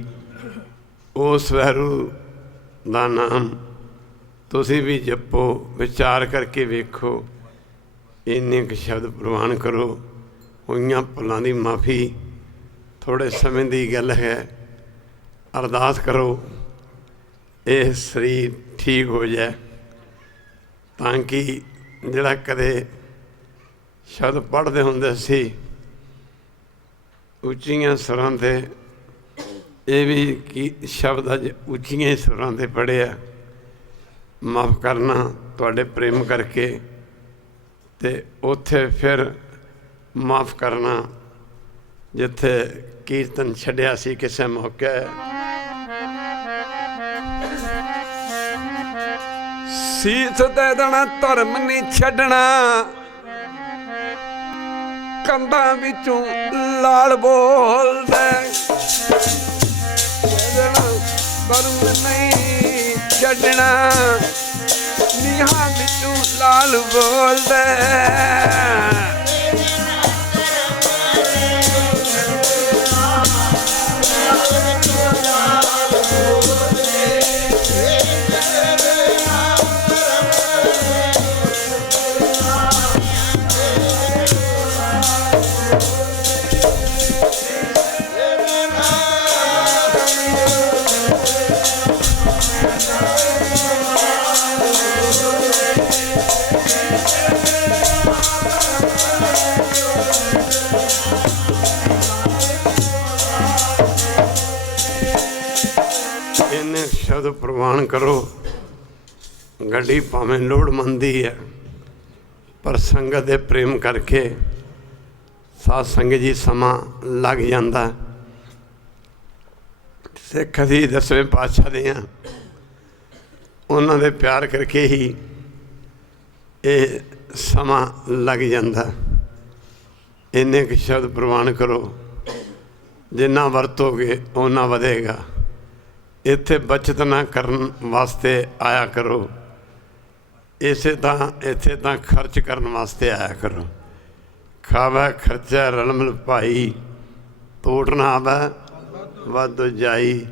उस वैरू दा नाम तुसी भी जपो, विचार करके वेखो। इन्ने क शब्द प्रवान करो। होइयां भुलां दी माफ़ी, थोड़े समय की गल है। अरदास करो ये शरीर ठीक हो जाए। ਤਾਂ ਕਿ ਜਿਹੜਾ ਕਦੇ ਸ਼ਬਦ ਪੜ੍ਹਦੇ ਹੁੰਦੇ ਸੀ ਉੱਚੀਆਂ ਸੁਰਾਂ 'ਤੇ, ਇਹ ਵੀ ਕੀ ਸ਼ਬਦ ਅੱਜ ਉੱਚੀਆਂ ਸੁਰਾਂ 'ਤੇ ਪੜ੍ਹਿਆ। ਮਾਫ਼ ਕਰਨਾ ਤੁਹਾਡੇ ਪ੍ਰੇਮ ਕਰਕੇ, ਅਤੇ ਉੱਥੇ ਫਿਰ ਮਾਫ਼ ਕਰਨਾ ਜਿੱਥੇ ਕੀਰਤਨ ਛੱਡਿਆ ਸੀ ਕਿਸੇ ਮੌਕੇ। ਸੀਸ ਦੇ ਦੇਣਾ ਧਰਮ ਨਹੀਂ ਛੱਡਣਾ, ਕੰਧਾਂ ਵਿੱਚੋਂ ਲਾਲ ਬੋਲਦਾ ਧਰਮ ਨਹੀਂ ਛੱਡਣਾ, ਨੀਹਾਂ ਵਿੱਚੋਂ ਲਾਲ ਬੋਲਦਾ। ਇਹਨੇ ਸ਼ਬਦ ਪ੍ਰਵਾਨ ਕਰੋ। ਗੱਡੀ ਭਾਵੇਂ ਲੋੜਮੰਦੀ ਹੈ, ਪਰ ਸੰਗਤ ਦੇ ਪ੍ਰੇਮ ਕਰਕੇ ਸਾਧ ਸੰਗਤ ਜੀ ਸਮਾਂ ਲੱਗ ਜਾਂਦਾ। ਸਿੱਖ ਅਸੀਂ 10ਵੇਂ ਪਾਤਸ਼ਾਹ ਦੇ ਹਾਂ, ਉਹਨਾਂ ਦੇ ਪਿਆਰ ਕਰਕੇ ਹੀ ਇਹ ਸਮਾਂ ਲੱਗ ਜਾਂਦਾ। ਇੰਨੇ ਕੁ ਸ਼ਬਦ ਪ੍ਰਵਾਨ ਕਰੋ, ਜਿੰਨਾ ਵਰਤੋਗੇ ਓਨਾ ਵਧੇਗਾ। ਇੱਥੇ ਬੱਚਤ ਨਾ ਕਰਨ ਵਾਸਤੇ ਆਇਆ ਕਰੋ, ਇੱਥੇ ਤਾਂ ਖਰਚ ਕਰਨ ਵਾਸਤੇ ਆਇਆ ਕਰੋ। ਖਾਵੈ ਖਰਚਾ ਰਲ ਮਿਲ ਭਾਈ, ਤੋੜ ਨਾ ਆਵੈ ਵਾਧੋ ਜਾਈ।